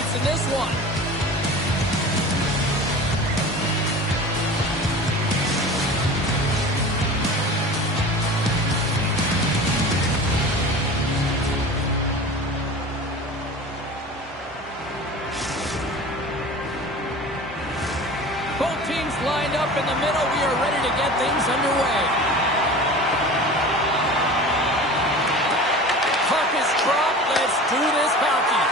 highlights in this one. Both teams lined up in the middle. We are ready to get things underway. Puck is dropped. Let's do this hockey.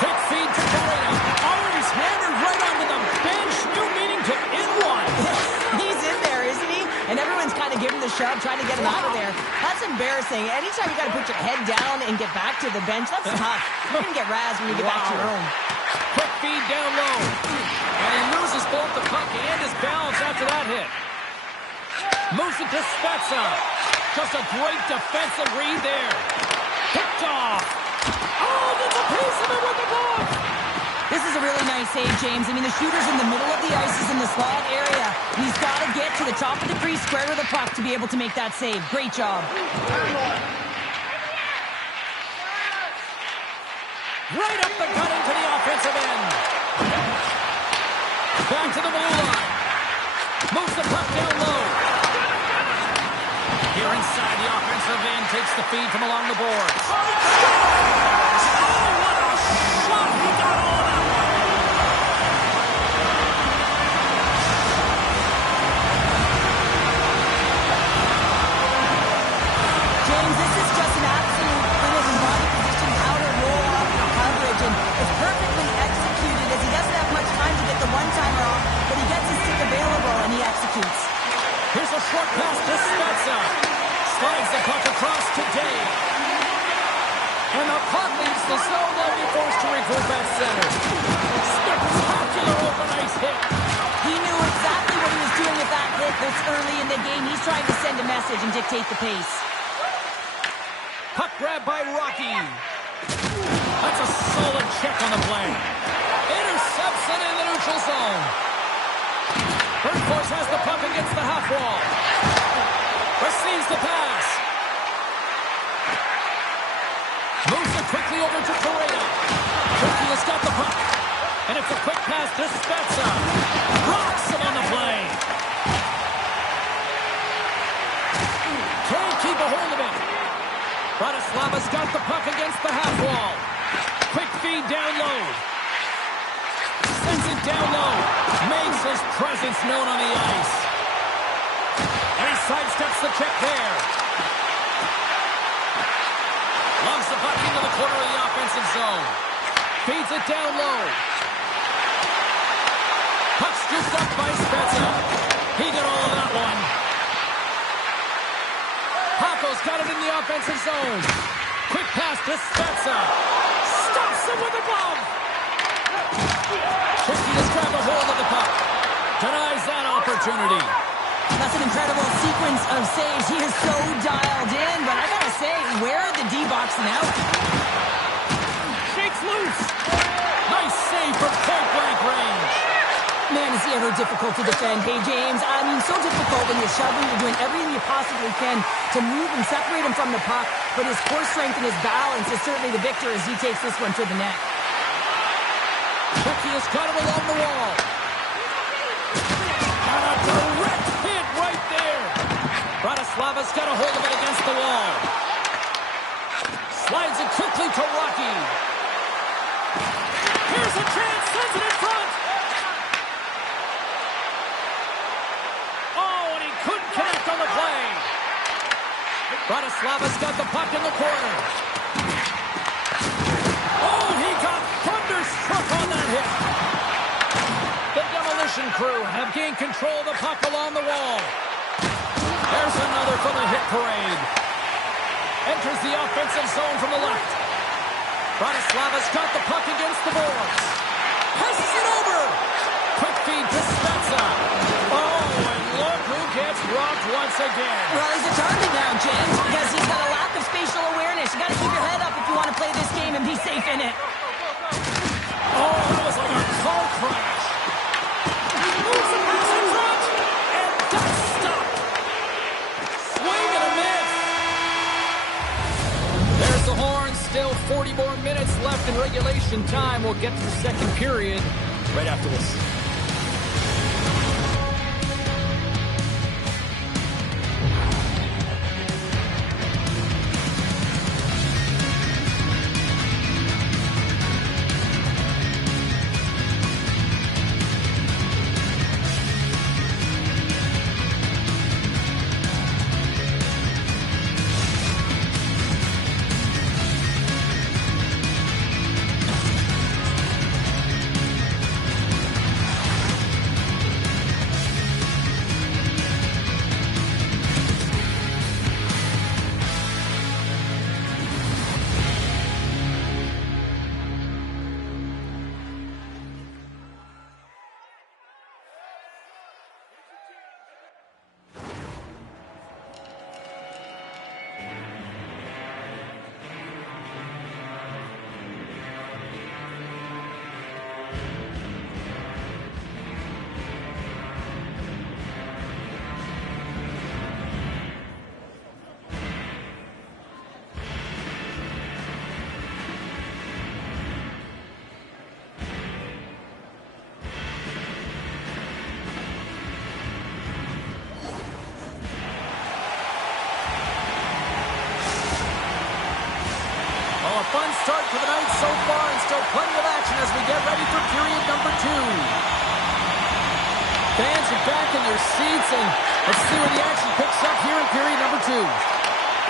Quick feed to Correa. Oh, he's hammered right onto the bench. New meaning to in one. He's in there, isn't he? And everyone's kind of giving the shove, trying to get him out of there. That's embarrassing. Anytime you got to put your head down and get back to the bench, that's tough. You're going to get razzed when you get back to your own. Quick feed down low. And he loses both the puck and his balance after that hit. Moves it to Spezza. Just a great defensive read there. Picked off. Oh, gets a piece of it with the glove. This is a really nice save, James. I mean, the shooter's in the middle of the ice. He's in the slot area. He's got to get to the top of the crease, square to the puck to be able to make that save. Great job. Right up the gut into the offensive end. Back to the blue line. Moves the puck down low. Here inside the offensive end. Takes the feed from along the boards. Oh, what a shot. He got all that one. James, this is just an absolute finish in body position, outer roll off the coverage, and it's perfectly executed as he doesn't have much time to get the one-timer off, but he gets his stick available and he executes. Here's a short pass to Spezza. Slides the puck across to Dave. And the puck leaves the zone. They'll be forced to regroup at center. Spectacular open ice hit. He knew exactly what he was doing with that hit this early in the game. He's trying to send a message and dictate the pace. Puck grab by Rocky. That's a solid check on the play. Intercepts it in the neutral zone. Bergfors has the puck against the half wall. Receives the pass. Moves it quickly over to Correa. Turkey has got the puck. And it's a quick pass to Spezza. Rocks him on the play. Can't keep a hold of it. Bratislava's got the puck against the half wall. Quick feed down low. Sends it down low. Makes his presence known on the ice. And he sidesteps the check there. Loves the puck into the corner of the offensive zone. Feeds it down low. Puck scooped up by Spezza. He got all of that one. Paco's got it in the offensive zone. Quick pass to Spezza. Stops him with a glove. Turkey has grabbed a hold of the puck. Denies that opportunity. That's an incredible sequence of saves. He is so dialed in, but I gotta say, where are the D-boxing out? Shakes loose. Nice save from point-blank range. Man, is he ever difficult to defend. Hey, James, I mean, so difficult when you're shoving, you're doing everything you possibly can to move and separate him from the puck, but his core strength and his balance is certainly the victor as he takes this one to the net. Turkey has got him along the wall. And a direct hit right there. Bratislava's got a hold of it against the wall. Slides it quickly to Rocky. Here's a chance, sends it in front. Oh, and he couldn't connect on the play. Bratislava's got the puck in the corner. Oh, he got thunderstruck on that hit. The demolition crew have gained control of the puck along the wall. There's another from the hit parade. Enters the offensive zone from the left. Bratislava's got the puck against the boards. Passes it over. Quick feed to Spezza. Oh, and look who gets robbed once again. Well, he's a target now, James, because he's got a lack of spatial awareness. You got to keep your head up if you want to play this game and be safe in it. Oh, that was like a car crash. Moves the pass in front, and that's stopped. Swing and a miss. There's the horns. still 40 more minutes left in regulation time. We'll get to the second period right after this. Fun start to the night so far, and still plenty of action as we get ready for period number 2. Fans are back in their seats, and let's see where the action picks up here in period number 2.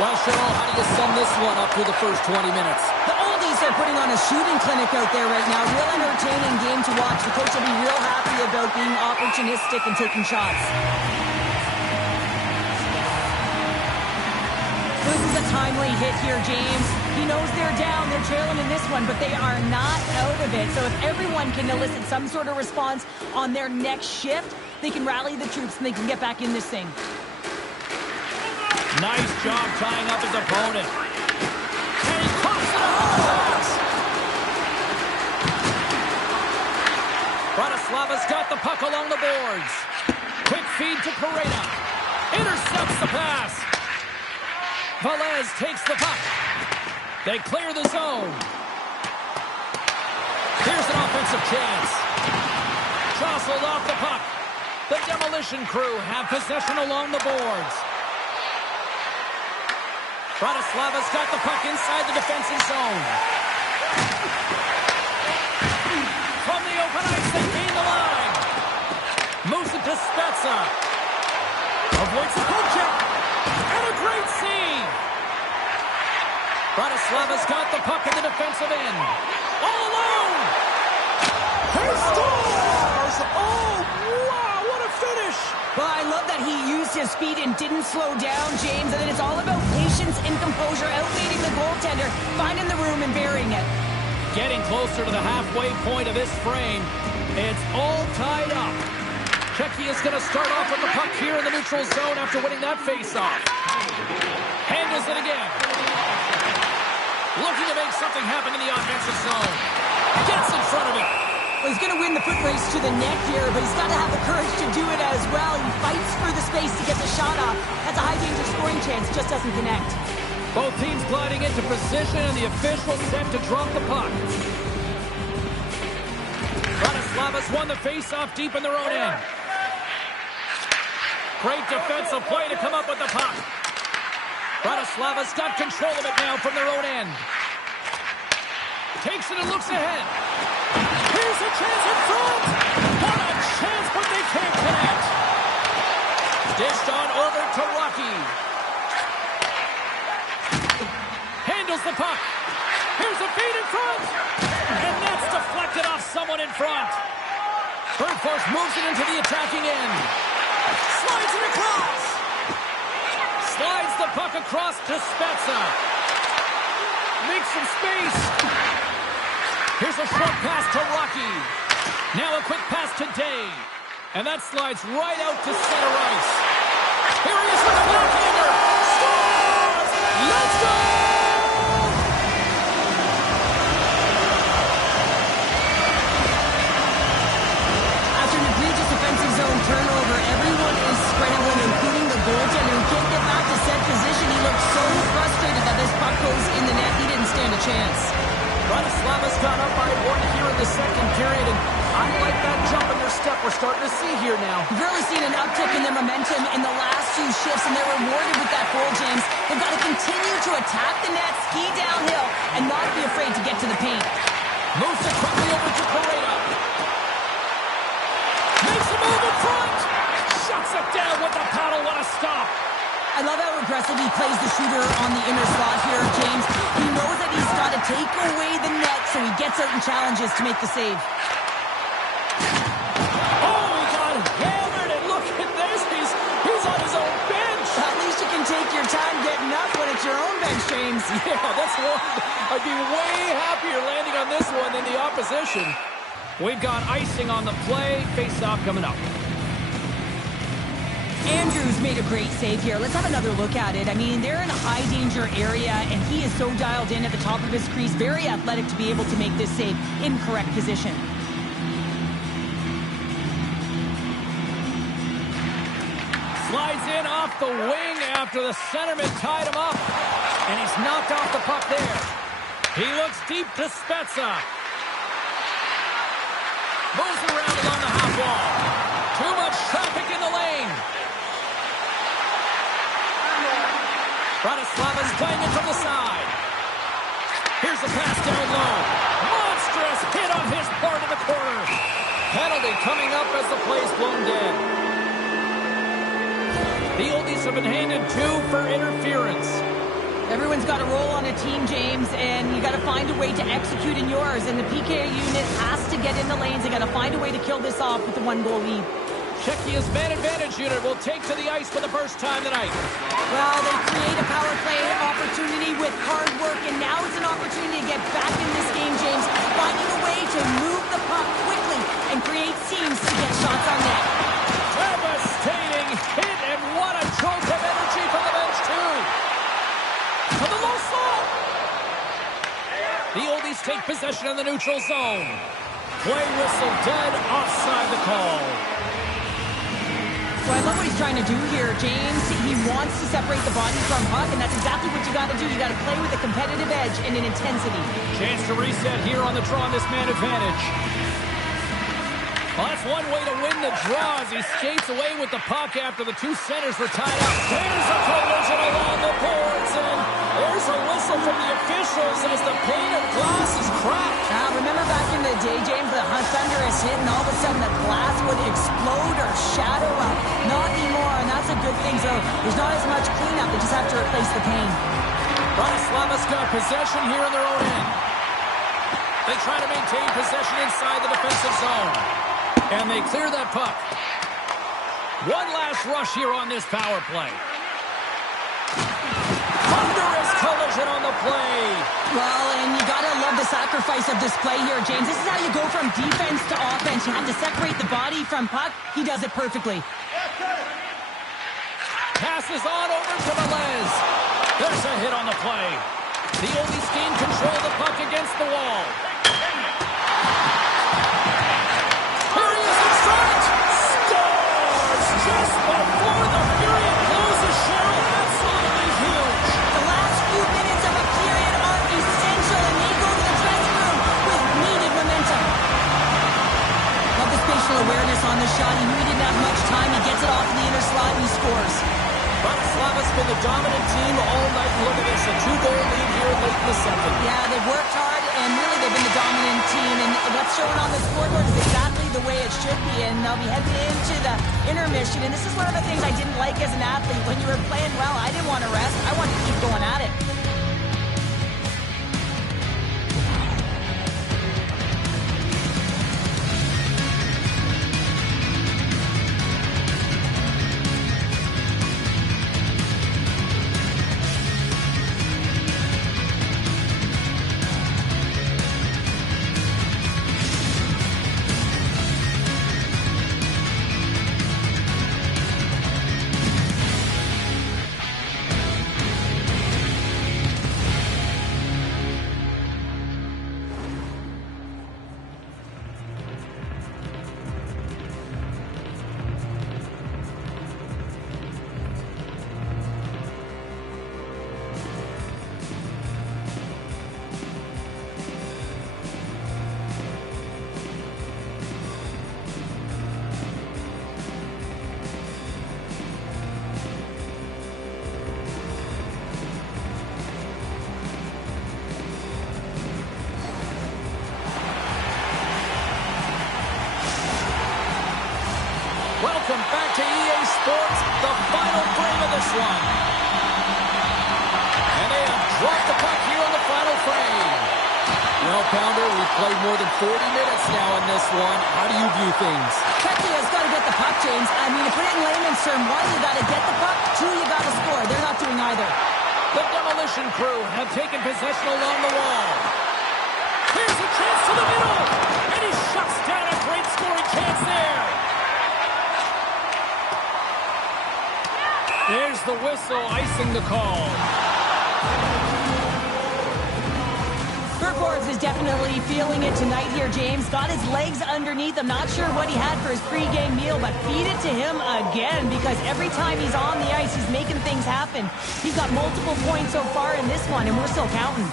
Well, Cheryl, how do you sum this one up through the first 20 minutes? The oldies are putting on a shooting clinic out there right now. Real entertaining game to watch. The coach will be real happy about being opportunistic and taking shots. This is a timely hit here, James. He knows they're down, they're trailing in this one, but they are not out of it. So if everyone can elicit some sort of response on their next shift, they can rally the troops and they can get back in this thing. Nice job tying up his opponent. And he pops it on the pass. Bratislava's got the puck along the boards. Quick feed to Pareda. Intercepts the pass. Velez takes the puck. They clear the zone. Here's an offensive chance. Jostled off the puck. The demolition crew have possession along the boards. Bratislava's got the puck inside the defensive zone. From the open ice, they gain the line. Moves it to Spezza. Avoids the poke check. And a great save. Bratislava's got the puck in the defensive end. All alone. He scores! Oh, wow, what a finish. Well, I love that he used his speed and didn't slow down, James. And then it's all about patience and composure, outleading the goaltender, finding the room and burying it. Getting closer to the halfway point of this frame. It's all tied up. Czechia is going to start off with the puck here in the neutral zone after winning that faceoff. Handles it again. Looking to make something happen in the offensive zone. Gets in front of it. Well, he's going to win the foot race to the net here, but he's got to have the courage to do it as well. He fights for the space to get the shot off. That's a high-danger scoring chance. Just doesn't connect. Both teams gliding into position, and the official set to drop the puck. Bratislava's won the face-off deep in their own end. Great defensive play to come up with the puck. Bratislava's got control of it now from their own end. Takes it and looks ahead. Here's a chance in front. What a chance, but they can't connect. Dished on over to Rocky. Handles the puck. Here's a feed in front. And that's deflected off someone in front. Bergfors moves it into the attacking end. Slides it across. Slides the puck across to Spezza. Makes some space. Here's a short pass to Rocky. Now a quick pass to Day. And that slides right out to center ice. Here he is with the backhander. Scores! Let's go! After an egregious defensive zone turnover, everyone is scrambling, including the goaltender who can't get back to set position. He looked so frustrated that this puck goes in the net. He didn't stand a chance. Bratislava's gone up by one here in the second period, and I like that jump in their step we're starting to see here now. We've really seen an uptick in their momentum in the last few shifts, and they're rewarded with that goal, James. They've got to continue to attack the net, ski downhill, and not be afraid to get to the paint. Moves it quickly over to Pareda. Makes a move in front. Shuts it down with the paddle. What a stop. I love how aggressively he plays the shooter on the inner slot here, James. He knows that he's got to take away the net, so he gets out and challenges to make the save. Oh, he got hammered, and look at this. He's on his own bench. At least you can take your time getting up when it's your own bench, James. Yeah, that's one. I'd be way happier landing on this one than the opposition. We've got icing on the play. Face-off coming up. Andrews made a great save here. Let's have another look at it. I mean, they're in a high-danger area, and he is so dialed in at the top of his crease. Very athletic to be able to make this save in correct position. Slides in off the wing after the centerman tied him up. And he's knocked off the puck there. He looks deep to Spezza. Moves around along the half wall. Too much traffic in the lane. Bratislava's playing it from the side. Here's the pass down low. Monstrous hit on his part of the corner. Penalty coming up as the play's blown dead. The Oldies have been handed 2 for interference. Everyone's got a role on a team, James, and you got to find a way to execute in yours. And the PK unit has to get in the lanes. They got to find a way to kill this off with the 1-goal lead. Czechia's man advantage unit will take to the ice for the first time tonight. Well, they create a power play opportunity with hard work, and now it's an opportunity to get back in this game, James, finding a way to move the puck quickly and create seams to get shots on net. Devastating hit, and what a jolt of energy from the bench, too. To the low slot. The Oldies take possession in the neutral zone. Play whistle dead, offside the call. So I love what he's trying to do here, James. He wants to separate the body from puck, and that's exactly what you got to do. You got to play with a competitive edge and an intensity. Chance to reset here on the draw on this man advantage. Well, that's one way to win the draw as he skates away with the puck after the 2 centers were tied up. There's a collision along the boards, and there's a whistle from the officials as the pane of glass is cracked. Remember back in the day, James, the thunderous hit, and all of a sudden the glass would explode or shatter up. Not anymore, and that's a good thing. So there's not as much cleanup. They just have to replace the pane. Bratislava's got possession here in their own end. They try to maintain possession inside the defensive zone. And they clear that puck. One last rush here on this power play. Thunderous collision on the play. Well, and you got to love the sacrifice of this play here, James. This is how you go from defense to offense. You have to separate the body from puck. He does it perfectly. Passes on over to Velez. There's a hit on the play. The Oldies gain control of the puck against the wall. Here he is in front. Scores just before the period closes. Cheryl, absolutely huge. The last few minutes of a period are essential, and they go to the dressing room with needed momentum. Love the spatial awareness on the shot. He knew he didn't have much time. He gets it off in the inner slot, and he scores. Bratislava's been the dominant team all night. Look at this, a 2-goal lead here late in the second. Yeah, they've worked hard, and really they've been the dominant team. And what's shown on the scoreboard is exactly the way it should be. And they'll be heading into the intermission. And this is one of the things I didn't like as an athlete. When you were playing well, I didn't want to rest. I wanted to keep going at it. sports, the final frame of this one. And they have dropped the puck here on the final frame. Well, Pounder, we've played more than 40 minutes now in this one. How do you view things? Czechia has got to get the puck, James. I mean, to put it in layman's term, one, you got to get the puck. Two, you got to score. They're not doing either. The demolition crew have taken possession along the wall. Here's a chance to the middle. And he shuts down a great scoring chance there. There's the whistle, icing the call. Forbes is definitely feeling it tonight here, James. Got his legs underneath. I'm not sure what he had for his pre-game meal, but feed it to him again, because every time he's on the ice, he's making things happen. He's got multiple points so far in this one, and we're still counting.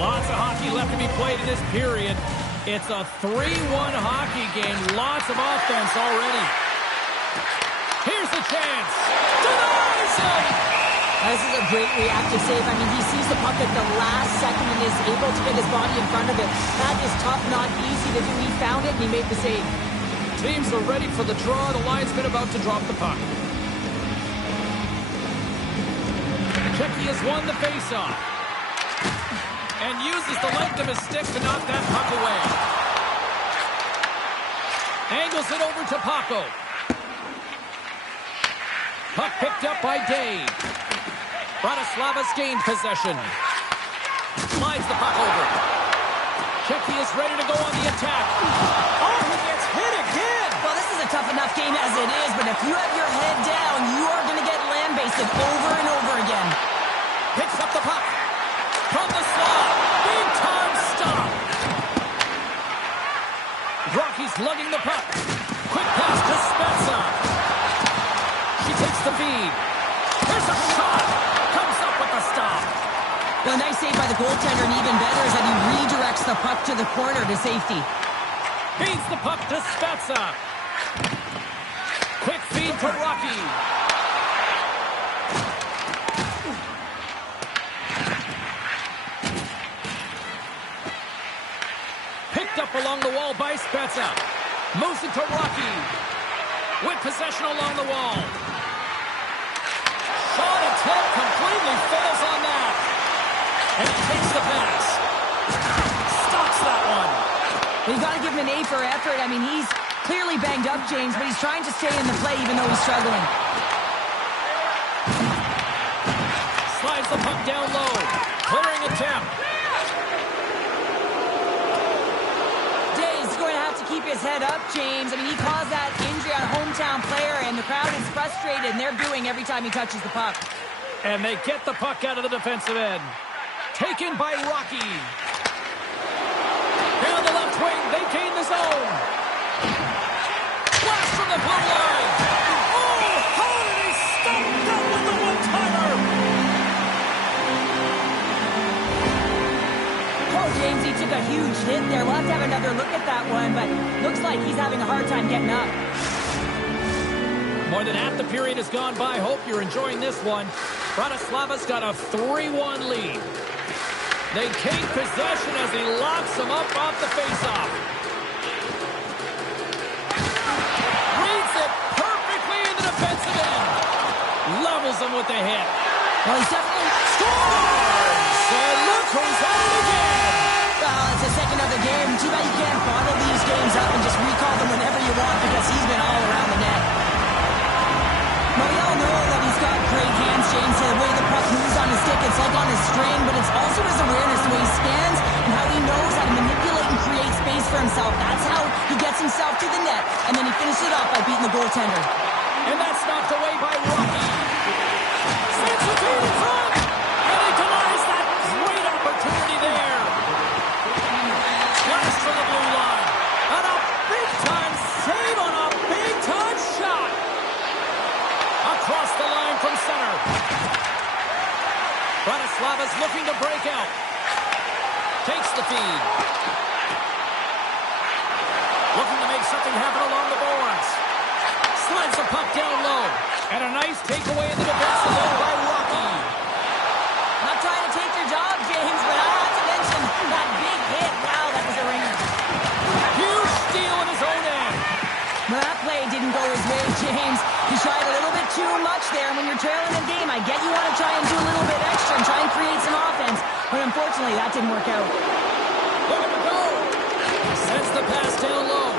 Lots of hockey left to be played in this period. It's a 3-1 hockey game. Lots of offense already. Here's the chance. Denies him! This is a great reactive save. I mean, he sees the puck at the last second and is able to get his body in front of it. That is tough, not easy to do. He found it and he made the save. Teams are ready for the draw. The linesman about to drop the puck. Czechia has won the faceoff and uses the length of his stick to knock that puck away. Angles it over to Paco. Puck picked up by Dave. Bratislavas gained possession. Slides the puck over. Czechia is ready to go on the attack. Oh, he gets hit again! Well, this is a tough enough game as it is, but if you have your head down, you are going to get lambasted over and over again. Picks up the puck. From the slot. Big time stop. Rocky's lugging the puck. Quick pass to Spezza. She takes the feed. Here's a shot. Comes up with the stop. Well, nice save by the goaltender, and even better is that he redirects the puck to the corner to safety. Feeds the puck to Spezza. Quick feed to Rocky. Picked up along the wall by Spezza. Moves it to Rocky. With possession along the wall. Shot attempt completely fails on that. And he takes the pass. Stops that one. Well, you got to give him an A for effort. I mean, he's clearly banged up, James, but he's trying to stay in the play even though he's struggling. Slides the puck down low. Clearing attempt. Day's going to have to keep his head up, James. I mean, he caused that injury on a hometown player, and the crowd is frustrated, and they're booing every time he touches the puck. And they get the puck out of the defensive end. Taken by Rocky. Down the left wing, they gain the zone. Blast from the blue line. Oh, how did he stop that with the one-timer? Oh, James, he took a huge hit there. We'll have to have another look at that one, but looks like he's having a hard time getting up. More than half the period has gone by. Hope you're enjoying this one. Bratislavas got a 3-1 lead. They take possession as he locks them up off the faceoff. Reads it perfectly in the defensive end. Levels them with the hit. Well, he's definitely... Scores! And look who's at it again. Well, it's the second of the game. Too bad you can't bottle these games up and just recall them whenever you want, because he's been all around the net. Well, we all know that he's got great hands, James. The way the puck moves on his stick, it's like on his string, but it's also his awareness, the way he scans and how he knows how to manipulate and create space for himself. That's how he gets himself to the net, and then he finishes it off by beating the goaltender. And that's knocked away by Rocky. Sends the feed in front, and he denies that great opportunity there. Blast for the blue line. And a big-time save on a big-time shot. Across the line from center. Bratislavas looking to break out. Takes the feed. Looking to make something happen along the boards. Slides the puck down low. And a nice takeaway in the defensive zone by Rocky. Not trying to take your job, James, but I have to mention that big hit. Wow, that was a ringer. Huge steal in his own end. Well, that play didn't go his way, James. He tried a little bit much there. When you're trailing the game, I get you want to try and do a little bit extra and try and create some offense, but unfortunately, that didn't work out. Looking to go. Sends the pass down low.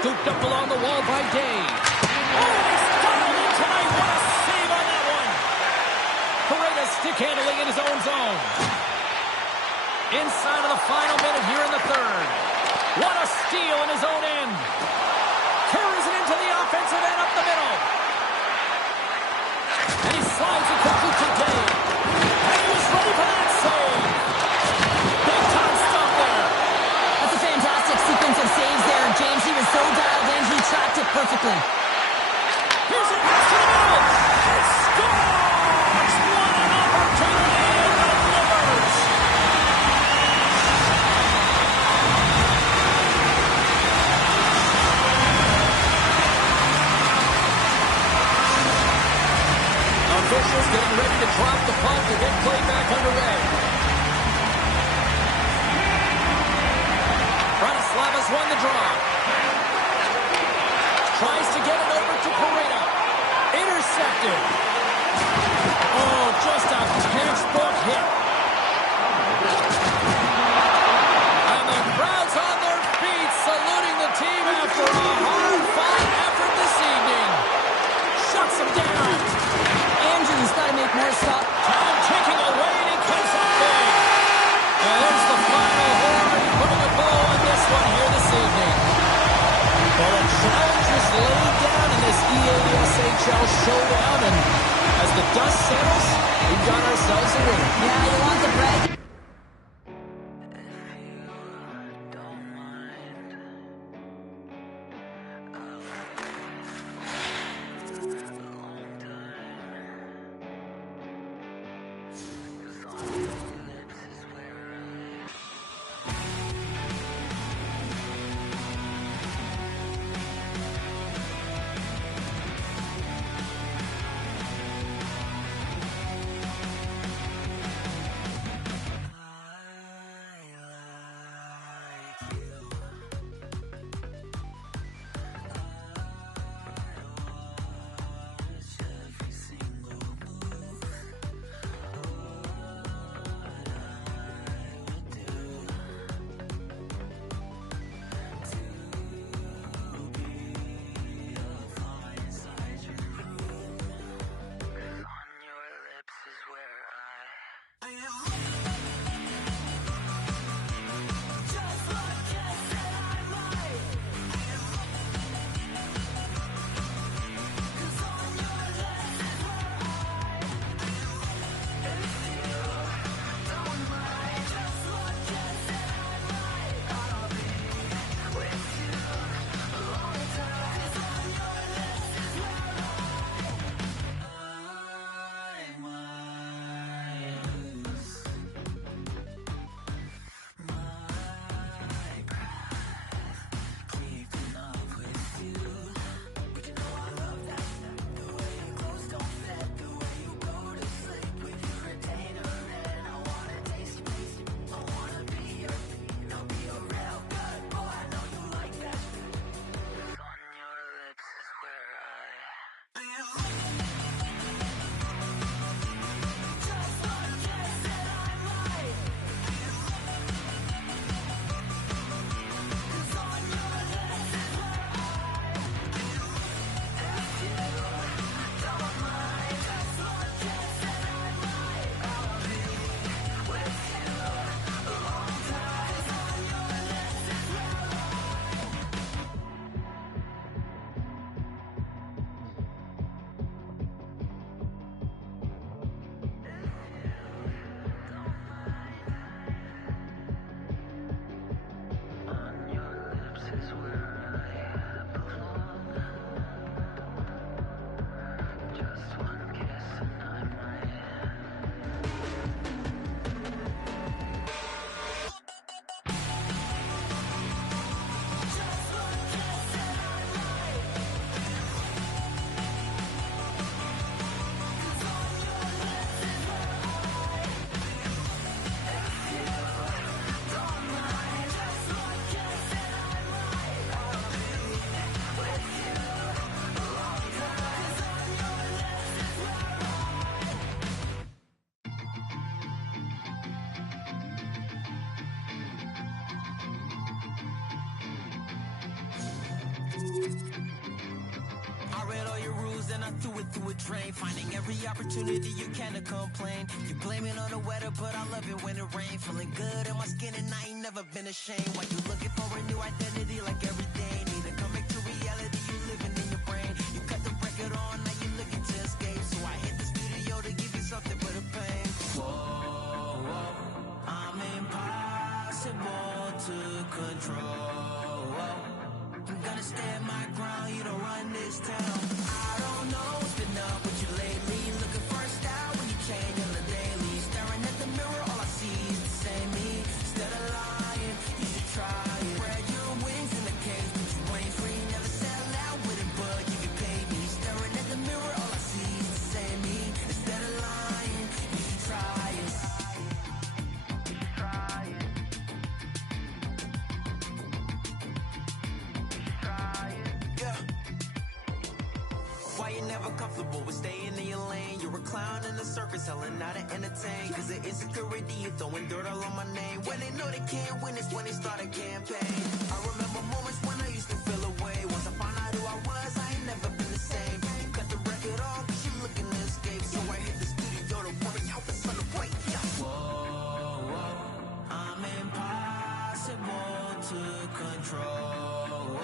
Scooped up along the wall by Day. Oh, he's dialed in tonight. What a save on that one. Paredes stick handling in his own zone. Inside of the final minute here in the third. What a steal in his own end. Carries it into the offensive end up the middle. And he slides it quickly to Day. And he was ready for that save. Big time stop there. That's a fantastic sequence of saves there. James, he was so dialed in, he tracked it perfectly. Here's a pass to the middle. And scores! What an opportunity and delivers. Officials getting ready to drop the punt to get play back underway. Bratislava's won the draw. Tries to get it over to Paredes. Intercepted. Oh, just a textbook hit. And the crowd's on their feet saluting the team after a hard-fought effort this evening. Shuts them down. Andrew's got to make more stop. Time ticking away, and he comes up big. And there's the final horn, putting a bow on this one here this evening. Well, a challenge is laid down in this EASHL showdown, and as the dust settles, we've got ourselves a winner. Yeah, you want the bread? I read all your rules and I threw it through a train. Finding every opportunity you can to complain. You blame it on the weather, but I love it when it rains. Feeling good in my skin and I ain't never been ashamed. Why you looking for a new identity like every day? Need to come back to reality, you living in your brain. You cut the record on, now you looking to escape. So I hit the studio to give you something for the pain. Whoa, whoa, I'm impossible to control. I'm gonna stand my ground, you don't run this town. I don't know what's been up with you lately. Looking for a style when you change on the daily. Staring at the mirror, all I see is the same me. Instead of lying, you should try it. Spread your wings in the cage, but you ain't free. Never sell out with it, but you can pay me. Staring at the mirror, all I see is the same me. Instead of lying, you should try it. You should try it. Why you never comfortable with staying in your lane? You're a clown in the circus, selling out to entertain. Cause the insecurity, you throwing dirt all on my name. When they know they can't win, it's when they start a campaign. I remember moments when I used to feel away. Once I found out who I was, I ain't never been the same. You cut the record off, cause you looking to escape. So I hit the studio to worry out the sun to break. Yeah. Whoa, whoa, I'm impossible to control.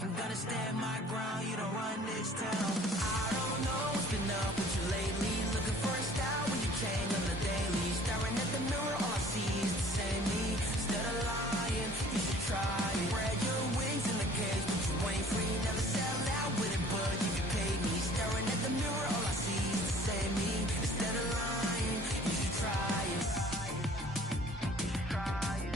I'm gonna stand my ground, you don't run this town. I don't know what's been up with you lately. Looking for a style when you change on the daily. Staring at the mirror, all I see is the same me. Instead of lying, you should try it. Spread your wings in the cage, but you ain't free. Never sell out with it, but you can pay me. Staring at the mirror, all I see is the same me. Instead of lying, you should try it. You should try it.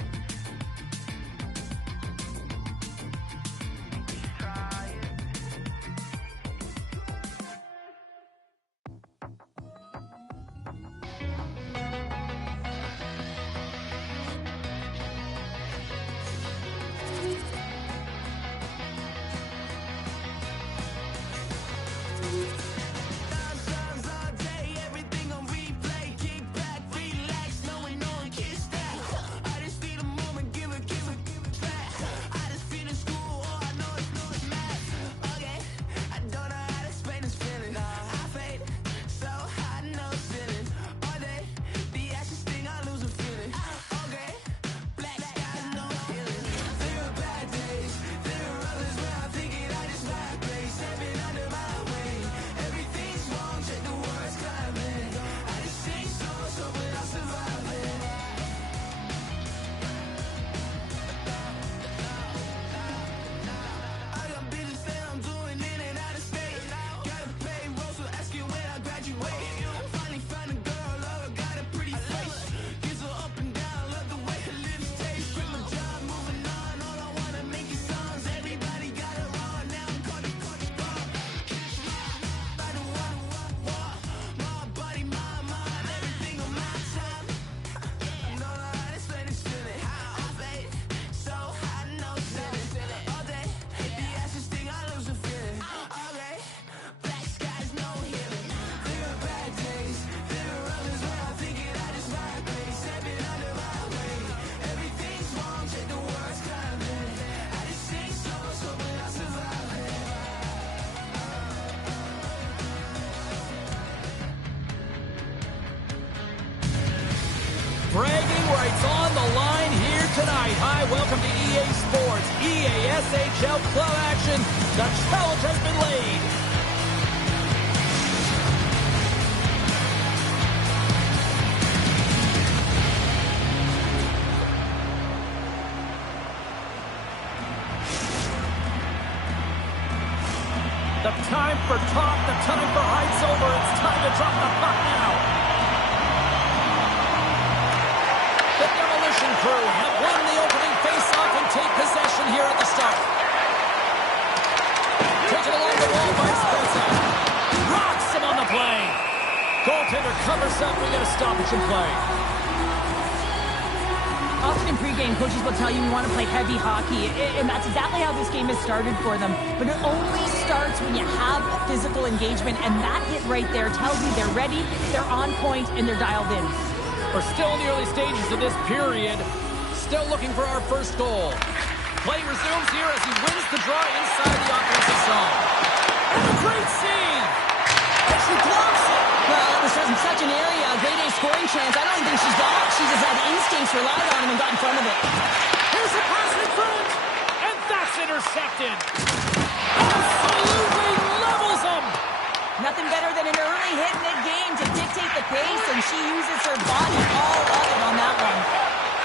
Bragging rights on the line here tonight. Hi, welcome to EA Sports, EA SHL Club action. The challenge has been laid. The time for talk, the time for hype's over. It's time to drop the puck now. The Demolition Crew have won the opening face-off and take possession here at the start. Taken along the wall by Spencer. Rocks him on the play. Goaltender covers up. We get a stoppage in play. Often in pregame, coaches will tell you we want to play heavy hockey, and that's exactly how this game has started for them. But it only starts when you have physical engagement, and that hit right there tells you they're ready, they're on point, and they're dialed in. We're still in the early stages of this period. Still looking for our first goal. Play resumes here as he wins the draw inside the offensive zone. And a great save! And she blocks it! Well, it was such an area, a grade A scoring chance. I don't think she's got. She just had instincts, relied on him, and got in front of it. Here's a pass in front! And that's intercepted! Absolutely levels him! Nothing better than an early hit mid-game to dictate the pace, and she uses her body all of it on that one.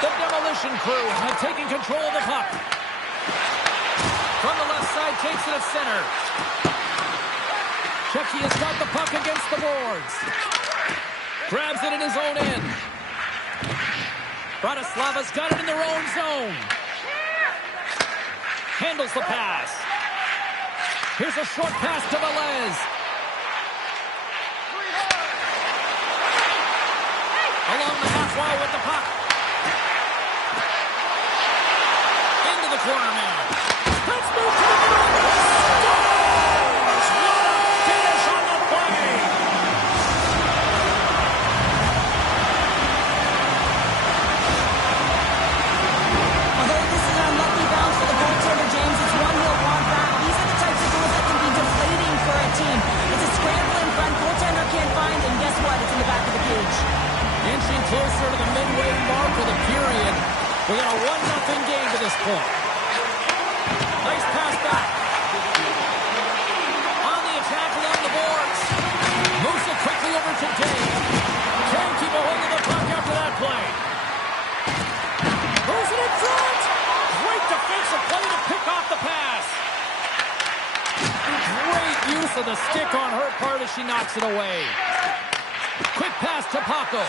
The demolition crew have taken control of the puck. From the left side, takes it at center. Shecky has got the puck against the boards. Grabs it in his own end. Bratislava's got it in their own zone. Handles the pass. Here's a short pass to Velez. Along the half wall with the puck. Into the corner now. Let's move to the middle. Scores! What a finish on the play! Although this is an unlucky bounce for the goaltender, James, it's one he'll want back. These are the types of goals that can be deflating for a team. It's a scramble in front, goaltender can't find it, and guess what? It's in the back of the cage. Inching closer to the midway mark of the period. We got a 1-0 game to this point. Nice pass back. On the attack along the boards. Moves it quickly over to Dave. Can't keep a hold of the puck after that play. Moves it in front. Great defensive play to pick off the pass. Great use of the stick on her part as she knocks it away. Quick pass to Paco.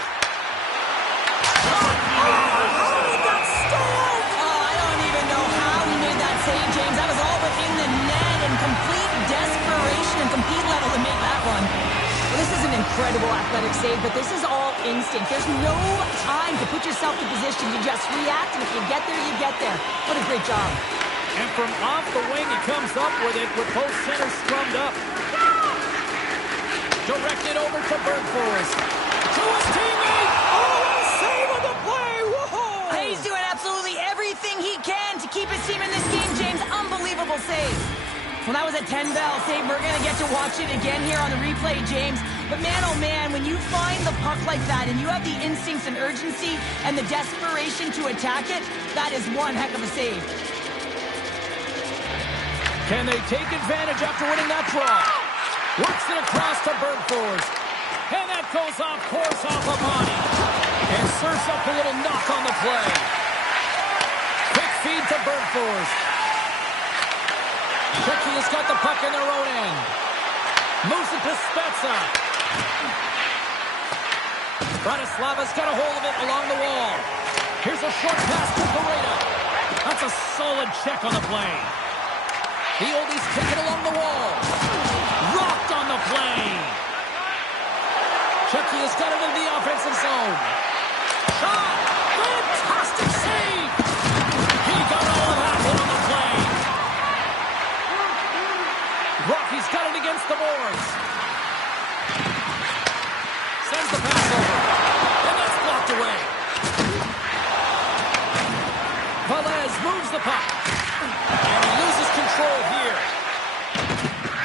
I don't even know how he made that save, James. That was all within the net and complete desperation and compete level to make that one. Well, this is an incredible athletic save, but this is all instinct. There's no time to put yourself in position to just react, and if you get there, you get there. What a great job. And from off the wing, he comes up with it with both centers scrummed up. Directed over to Bergfors. To his teammate! Oh, a save on the play! Whoa! He's doing absolutely everything he can to keep his team in this game, James. Unbelievable save. Well, that was a 10-bell save. We're going to get to watch it again here on the replay, James. But man, oh man, when you find the puck like that and you have the instincts and urgency and the desperation to attack it, that is one heck of a save. Can they take advantage after winning that draw? Works it across to Bergfors. And that goes off course off a body. And serves up a little knock on the play. Quick feed to Bergfors. Shecky has got the puck in their own end. Moves it to Spezza. Bratislava's got a hold of it along the wall. Here's a short pass to Pareda. That's a solid check on the play. The oldies kick it along the wall. Rocked on the play. Shecky has got it in the offensive zone. Shot! Fantastic save! He got all of that one on the play. Rocky's got it against the boards. Sends the pass over. And that's blocked away. Velez moves the puck. And he loses control here.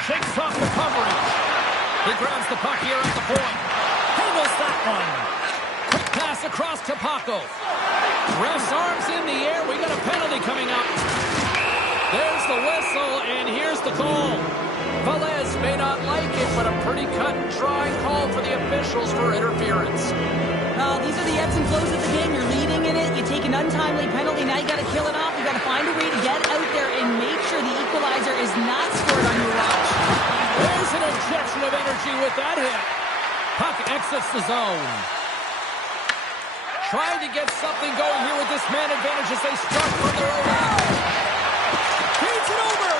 Shakes off the coverage. He grabs the puck here at the point. Handles that one. Quick pass across to Paco. Ref's arms in the air. We got a penalty coming up. There's the whistle, and here's the call. Velez may not like it, but a pretty cut and dry call for the officials for interference. These are the ebbs and flows of the game. You're leading in it. You take an untimely penalty. Now you got to kill it off. You got to find a way to get out there and make sure the equalizer is not scored on your watch. There's an injection of energy with that hit. Puck exits the zone. Trying to get something going here with this man advantage as they start from their own end. Feeds it over.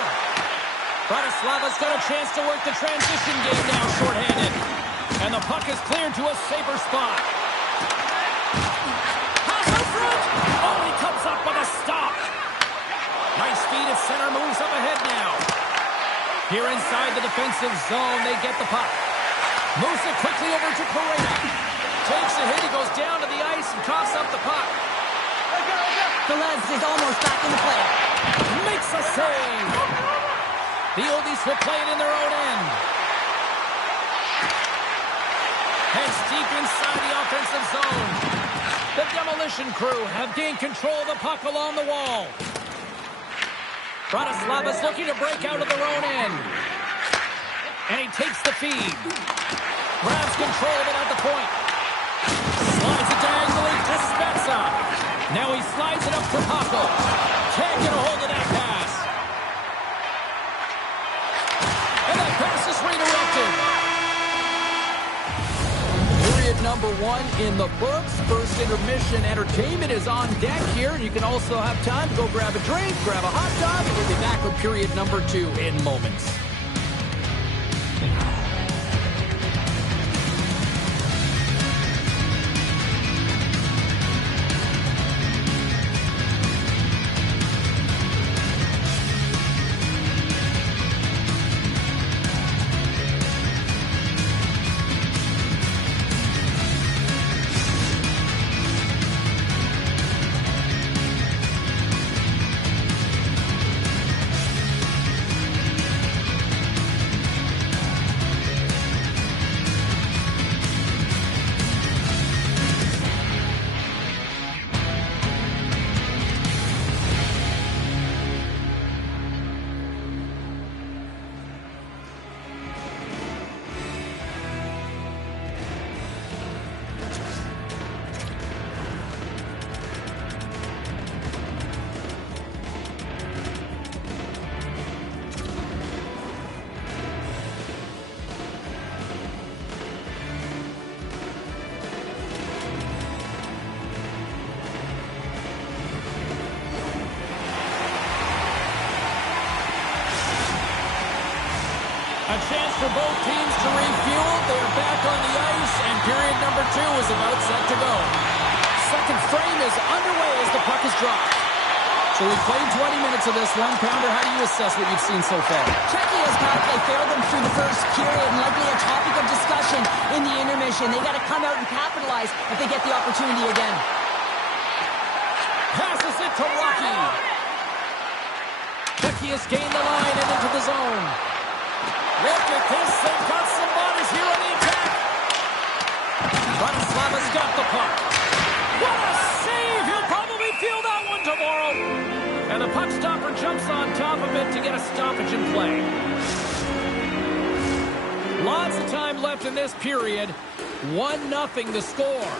Bratislava's got a chance to work the transition game now shorthanded. And the puck is cleared to a safer spot. Pass out front. Oh, he comes up with a stop. Nice feed at center, moves up ahead now. Here inside the defensive zone, they get the puck. Moves it quickly over to Pareda. Takes a hit, he goes down to the ice and coughs up the puck. Velez is almost back in the play. Makes a save. The Oldies will play it in their own end. Heads deep inside the offensive zone. The Demolition Crew have gained control of the puck along the wall. Bratislava's looking to break out of their own end. And he takes the feed. Grabs control of it at the point. Slides it diagonally to Spezza. Now he slides it up to Paco. Can't get a hold of that pass. And that pass is redirected. Period number 1 in the books. First intermission entertainment is on deck here. And you can also have time to go grab a drink, grab a hot dog, and we'll be back with period number 2 in moments. A chance for both teams to refuel. They're back on the ice, and period number 2 is about set to go. Second frame is underway as the puck is dropped. So we played 20 minutes of this one. Pounder, how do you assess what you've seen so far? Czechia's power play failed them through the first period, and likely a topic of discussion in the intermission. They got to come out and capitalize if they get the opportunity again. Passes it to Rocky. Czechia's gained the line and into the zone. Look at this. They've got some bodies here on the attack. Bratislava's got the puck. What a save! He'll probably feel that one tomorrow. And the puck stopper jumps on top of it to get a stoppage in play. Lots of time left in this period. 1-0 the score.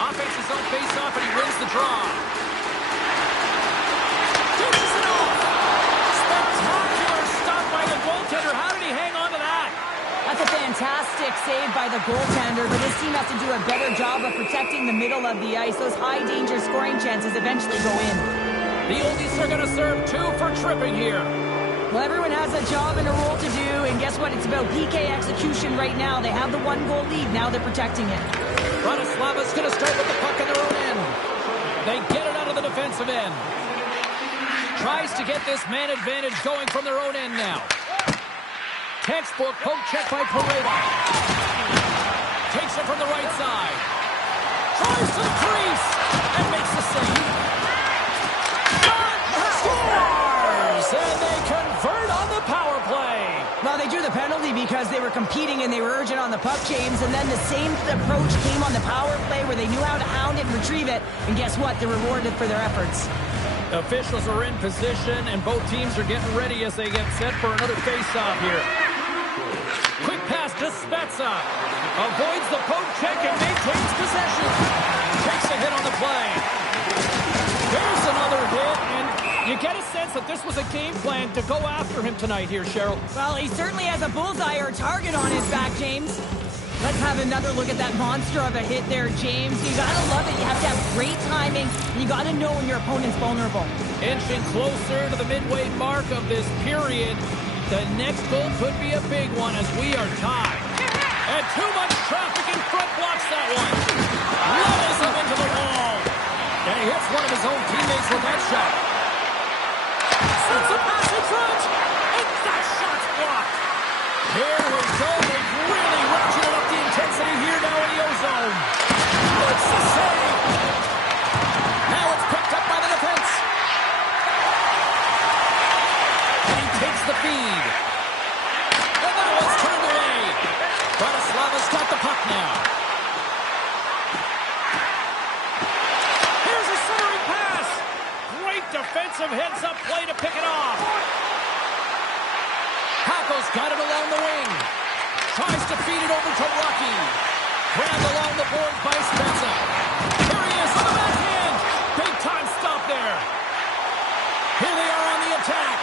Offense his own face-off, and he wins the draw. Dishes it off. Spectacular stop by the goaltender. How did he hang on to that? That's a fantastic save by the goaltender, but this team has to do a better job of protecting the middle of the ice. Those high-danger scoring chances eventually go in. The Oldies are going to serve 2 for tripping here. Well, everyone has a job and a role to do, and guess what? It's about PK execution right now. They have the 1-goal lead. Now they're protecting it. Bratislava's going to start with the puck in their own end. They get it out of the defensive end. Tries to get this man advantage going from their own end now. Textbook poke check by Pareda. Takes it from the right side. Tries to the crease and makes the save. Scores! And they convert on the power play. Well, they drew the penalty because they were competing and they were urgent on the puck, James, and then the same approach came on the power play where they knew how to hound it and retrieve it, and guess what? They're rewarded for their efforts. Officials are in position, and both teams are getting ready as they get set for another face-off here. Quick pass to Spezza. Avoids the poke check and maintains possession. Takes a hit on the play. There's another hit, and you get a sense that this was a game plan to go after him tonight here, Cheryl. Well, he certainly has a bullseye or a target on his back, James. Let's have another look at that monster of a hit there, James. You gotta love it. You have to have great timing, and you gotta know when your opponent's vulnerable. Inching closer to the midway mark of this period. The next goal could be a big one as we are tied. And too much traffic in front blocks that one. Levels him into the wall. And he hits one of his own teammates with that shot. Sends a pass in front. And that shot's blocked. Here we go. They've really ratcheted up the intensity here now in the ozone. It's the save. Now Aggressive heads-up play to pick it off. Paco's got it along the wing. Tries to feed it over to Rocky. Grabbed along the board by Spencer. Here he is on the backhand. Big time stop there. Here they are on the attack.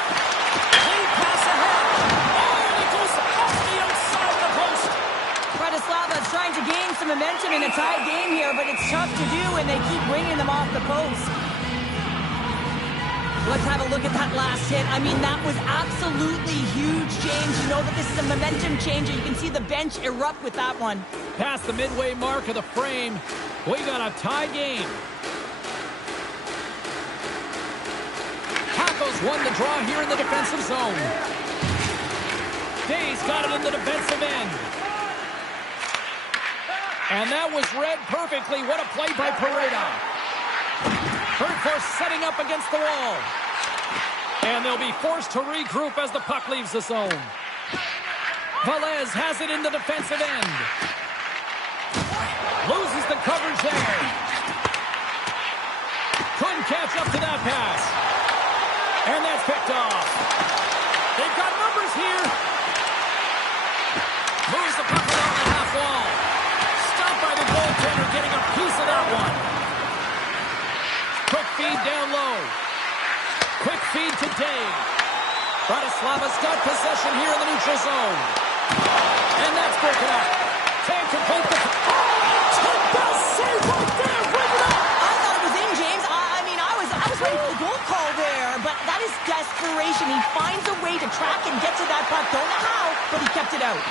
Clean pass ahead. Oh, and it goes off the outside of the post. Bratislava's trying to gain some momentum in a tied game here, but it's tough to do when they keep bringing them off the post. Let's have a look at that last hit. I mean, that was absolutely huge, James. You know that this is a momentum changer. You can see the bench erupt with that one. Past the midway mark of the frame, we got a tie game. Paco's won the draw here in the defensive zone. Day's got it in the defensive end. And that was read perfectly. What a play by Pareda. Bergfors setting up against the wall. And they'll be forced to regroup as the puck leaves the zone. Velez has it in the defensive end. Loses the coverage there. Couldn't catch up to that pass. And that's picked off. They've got numbers here. Moves the puck along the half wall. Stopped by the goaltender, getting a piece of that one. Quick feed down low. Quick feed to Day. Bratislava's got possession here in the neutral zone. And that's broken up. Can't complete the... Ten best save right there. Bring it up. I thought it was in, James. I mean, I was ready for the goal call there, but that is desperation. He finds a way to track and get to that puck. Don't know how, but he kept it out.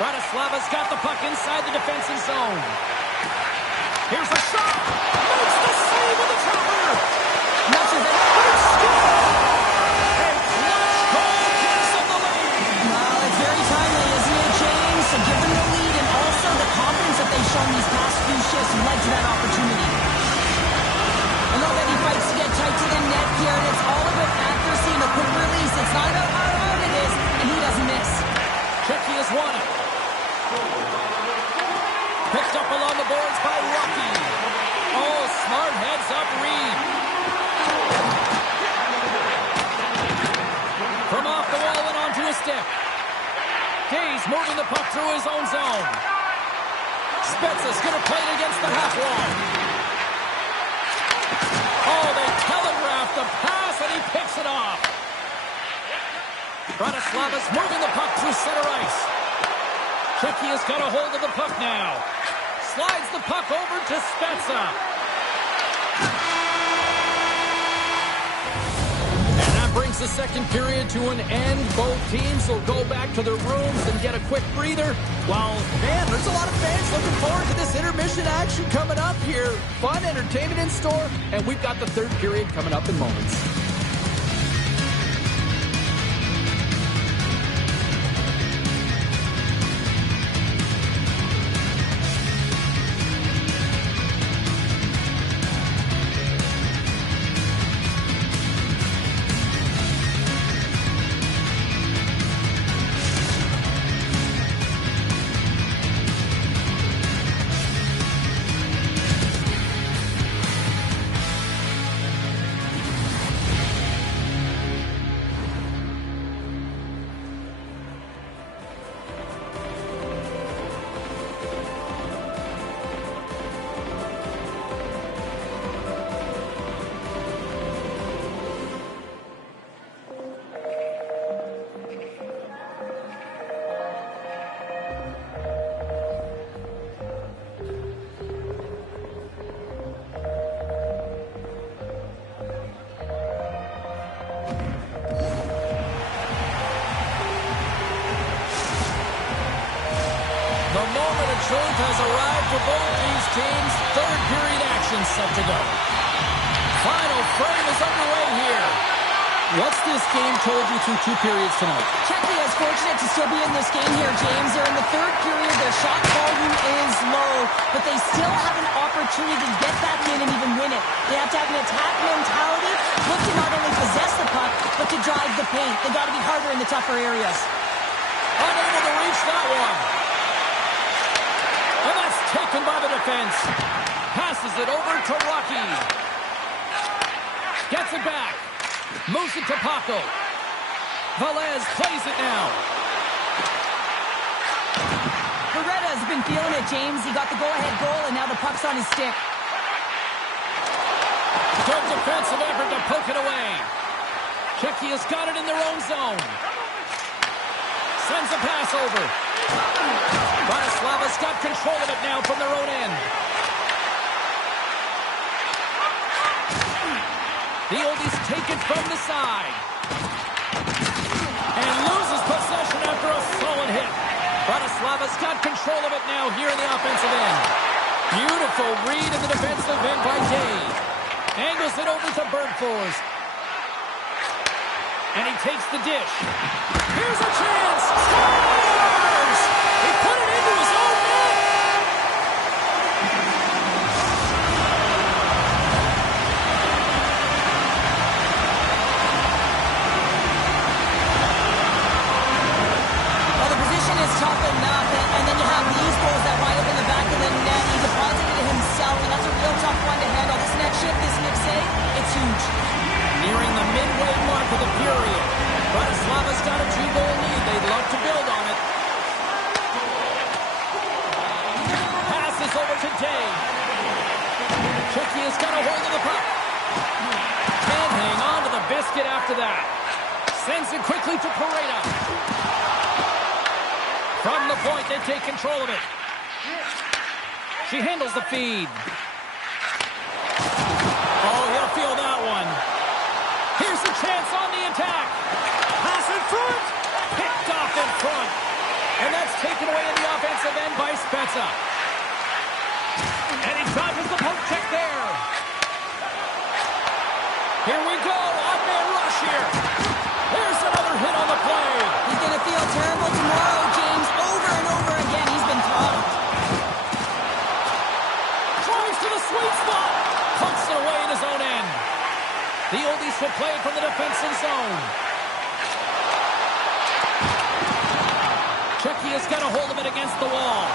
Bratislava's got the puck inside the defensive zone. Here's a shot. Makes the save with the trapper. Notches it. And clutch goal gives them the lead. Well, it's very timely, isn't it, James? To give them the lead and also the confidence that they've shown these past few shifts led to that opportunity. I know that he fights to get tight to the net here, and it's all about accuracy and a quick release. It's not about how hard it is, and he doesn't miss. Tricky has won it. Picked up along the boards by Rocky. Oh, smart heads up Reed. From off the wall and onto a stick. Day's moving the puck through his own zone. Spezza's going to play it against the half wall. Oh, they telegraphed the pass and he picks it off. Bratislava's moving the puck through center ice. Tricky has got a hold of the puck now. Slides the puck over to Spezza. And that brings the second period to an end. Both teams will go back to their rooms and get a quick breather. Well, man, there's a lot of fans looking forward to this intermission action coming up here. Fun entertainment in store, and we've got the third period coming up in moments. Truth has arrived for both these teams. Third period action set to go. Final frame is underway here. What's this game told you through two periods tonight? Czechia is fortunate to still be in this game here, James. They're in the third period. Their shot volume is low, but they still have an opportunity to get back in and even win it. They have to have an attack mentality, look to not only possess the puck, but to drive the paint. They got to be harder in the tougher areas. Unable to reach that one. And that's taken by the defense. Passes it over to Rocky. Gets it back. Moves it to Paco. Velez plays it now. Beretta's been feeling it, James. He got the go-ahead goal, and now the puck's on his stick. Good defensive effort to poke it away. Czechia's got it in their own zone. Sends a pass over. Bratislava's got control of it now from their own end. The oldies take it from the side. And loses possession after a solid hit. Bratislava's got control of it now here in the offensive end. Beautiful read in the defensive end by Dave. Angles it over to Bergfors. And he takes the dish. Here's a chance. Scores! He put it into his own net. Well, the position is tough enough, and then you have these goals that wind up in the back of the net. He deposited it himself, and that's a real tough one to handle. This next shift, this next save, it's huge. Nearing the midway mark of the period. Bratislava's got a 2-goal lead. They'd love to build on it. Passes over to Dave. Czechia's got a hold of the puck. Can't hang on to the biscuit after that. Sends it quickly to Pareda. From the point, they take control of it. She handles the feed. Oh, he'll feel that one. Here's the chance on the attack. Pass in front. Picked off in front. And that's taken away in the offensive end by Spezza. And he dodges the poke check there. Here we go. Odd-man rush here. There's another hit on the play. He's going to feel terrible tomorrow, James. Over and over again, he's been throttled. Drives to the sweet spot. Punts it away in his own end. The oldies will play from the defensive zone. Czechia's got a hold of it against the wall.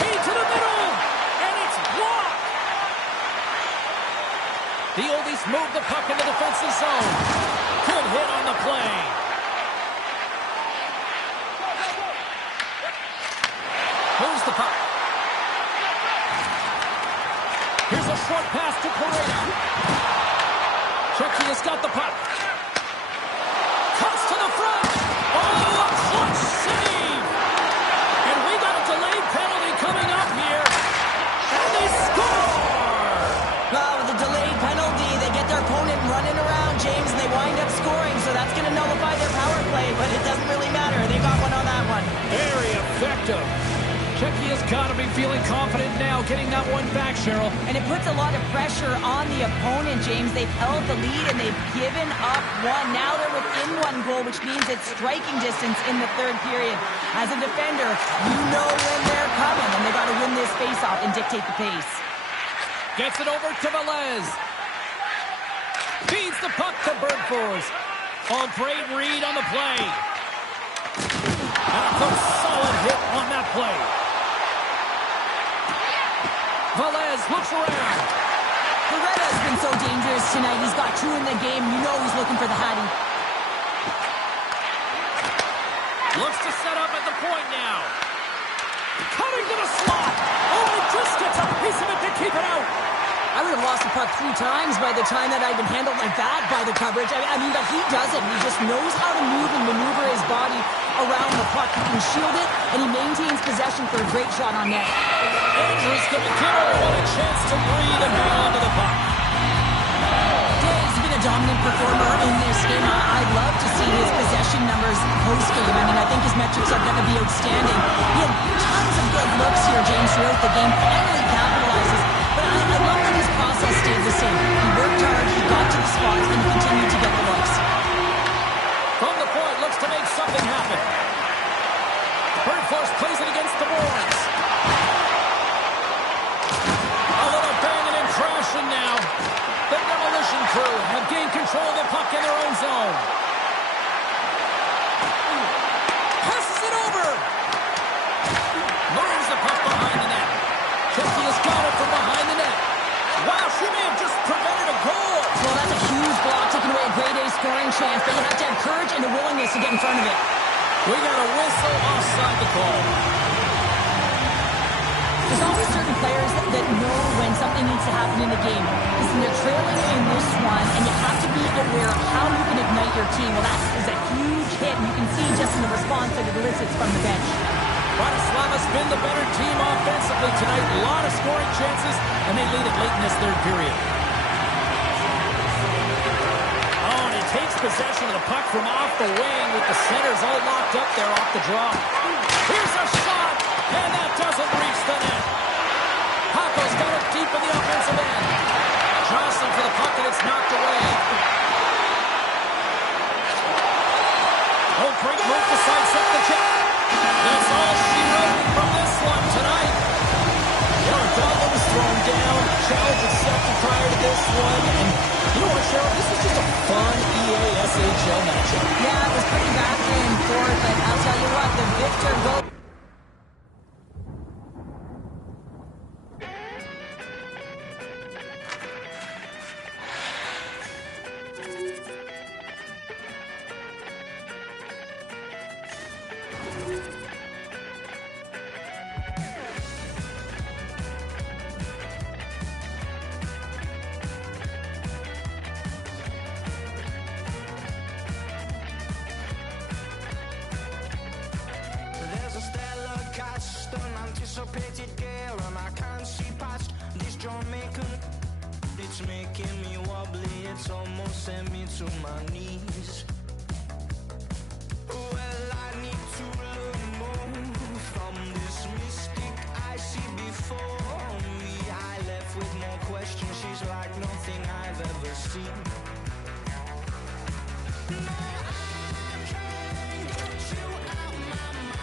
Feed to the middle, and it's blocked. The oldies move the puck in the defensive zone. Good hit on the play. Moves the puck. Here's a short pass to Pareda. Czechia's got the puck. Cuts to the front. Oh, a clutch save. And we got a delayed penalty coming up here. And they score. Well, with the delayed penalty, they get their opponent running around, James, and they wind up scoring, so that's going to nullify their power play, but it doesn't really matter. They got one on that one. Very effective. Czechia's got to be feeling confident now, getting that one back, Cheryl. And it puts a lot of pressure on the opponent, James. They've held the lead, and they've given up one. Now they're within one goal, which means it's striking distance in the third period. As a defender, you know when they're coming, and they got to win this face-off and dictate the pace. Gets it over to Velez. Feeds the puck to Bergfors. Oh, great read on the play. And a good solid hit on that play. Velez looks around. Beretta's been so dangerous tonight. He's got two in the game. You know he's looking for the Hattie. Looks to set up at the point now. Cutting to the slot. Oh, he just gets a piece of it to keep it out. I would have lost the puck 3 times by the time that I've been handled like that by the coverage. I mean, but he doesn't. He just knows how to move and maneuver his body around the puck. He can shield it, and he maintains possession for a great shot on net. Andrews going to give everyone a chance to breathe and hang on to the puck. Dave's been a dominant performer in this game. I'd love to see his possession numbers post-game. I mean, I think his metrics are going to be outstanding. He had tons of good looks here, James, throughout the game. Finally capitalizes. But I love that his process stayed the same. He worked hard, he got to the spots, and he continued to get the looks. From the point, looks to make something happen. Bergfors plays it against the boards. A little banging and crashing now. The demolition crew have gained control of the puck in their own zone. Passes it over. Moves the puck behind the net. Czechia's got it from behind the net. Wow, she may have just chance, but you have to have courage and the willingness to get in front of it. We got a whistle offside the call. There's always certain players that know when something needs to happen in the game. Listen, they're trailing in this one, and you have to be aware of how you can ignite your team. Well, that is a huge hit, and you can see just in the response that it elicits from the bench. Bratislava's been the better team offensively tonight. A lot of scoring chances, and they lead it late in this third period. Oh, and he takes possession of the puck from off the wing with the centers all locked up there off the draw. Here's a shot, and that doesn't reach the net. Hako's got it deep in the offensive end. Jostling for the puck, and it's knocked away. Oh, great move to sidestep the check. That's all she wrote from this one tonight. Yeah, a gauntlet was thrown down. Challenge accepted prior to this one. And you know what, Cheryl? This was just a fun EASHL matchup. Yeah, it was pretty back and forth, but I'll tell you what, the victor goes. Anticipated gale and I can't see past this Jamaican. It's making me wobbly, it's almost sent me to my knees. Well, I need to learn more from this mystic I see before me. I left with more questions, she's like nothing I've ever seen. No, I can't get you out my mind.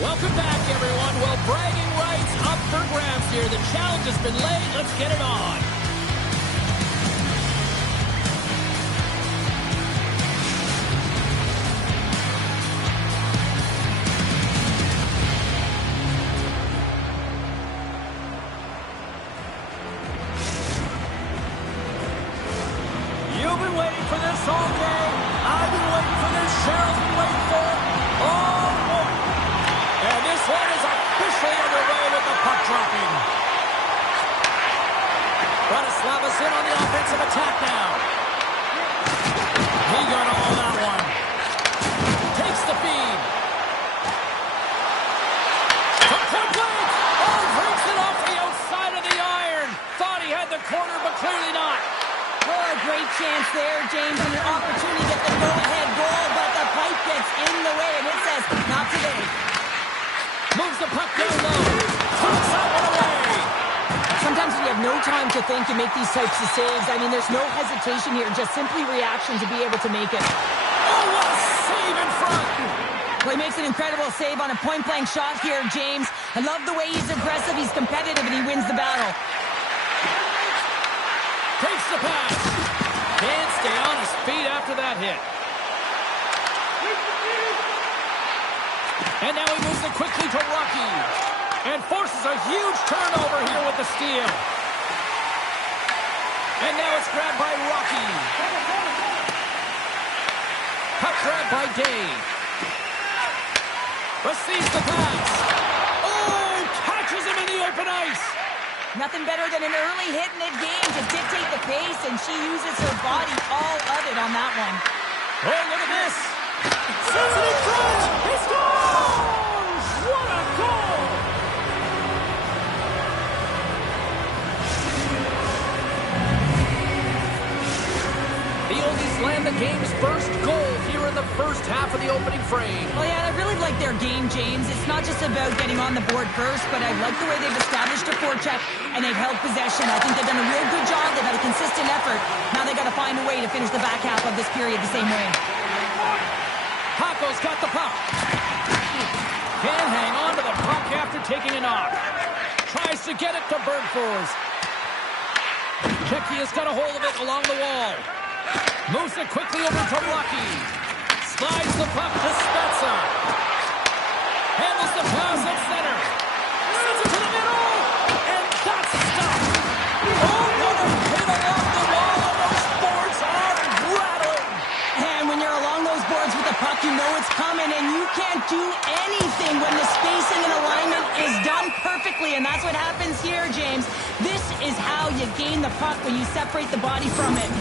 Welcome back everyone. Well, bragging rights up for grabs here. The challenge has been laid. Let's get it on. You've been waiting for this all day. I've been waiting for this. Cheryl's been waiting for it. Oh, boy. And this one is officially underway with the puck dropping. Bratislava's in on the offensive attack now. He got all that one. Takes the feed. From point blank. Oh, breaks it off the outside of the iron. Thought he had the corner, but clearly not. Oh, a great chance there, James, and an opportunity to get the go-ahead goal, but the pipe gets in the way, and it says, not today. Moves the puck down low. Tucks that one away. Sometimes when you have no time to think, you make these types of saves. I mean, there's no hesitation here, just simply reaction to be able to make it. Oh, what a save in front. Well, he makes an incredible save on a point-blank shot here, James. I love the way he's impressive, he's competitive, and he wins the battle. Takes the pass. Can't stay on his feet after that hit. And now he moves it quickly to Rocky. And forces a huge turnover here with the steal. And now it's grabbed by Rocky. Puck grabbed by Dave. Receives the pass. Oh, catches him in the open ice. Nothing better than an early hit in the game to dictate the pace, and she uses her body, all of it, on that one. Oh, look at this. Sends it in front. He scores! What a goal! The Oldies land the game's first goal here in the first half of the opening frame. Well, yeah, I really like their game, James. It's not just about getting on the board first, but I like the way they've established a forecheck and they've held possession. I think they've done a real good job. They've had a consistent effort. Now they've got to find a way to finish the back half of this period the same way. Paco's got the puck. Can't hang on to the puck after taking a knock. Tries to get it to Bergfors. Czechia has got a hold of it along the wall. Moves it quickly over to Rocky. Slides the puck to Spezza. Handles the pass at center. Sends it to the middle. And that's stopped. Oh, what a hit along the wall. Those boards are rattling. And when you're along those boards with the puck, you know it's coming, and you can't do anything when the spacing and alignment is done perfectly, and that's what happens here, James. This is how you gain the puck, when you separate the body from it.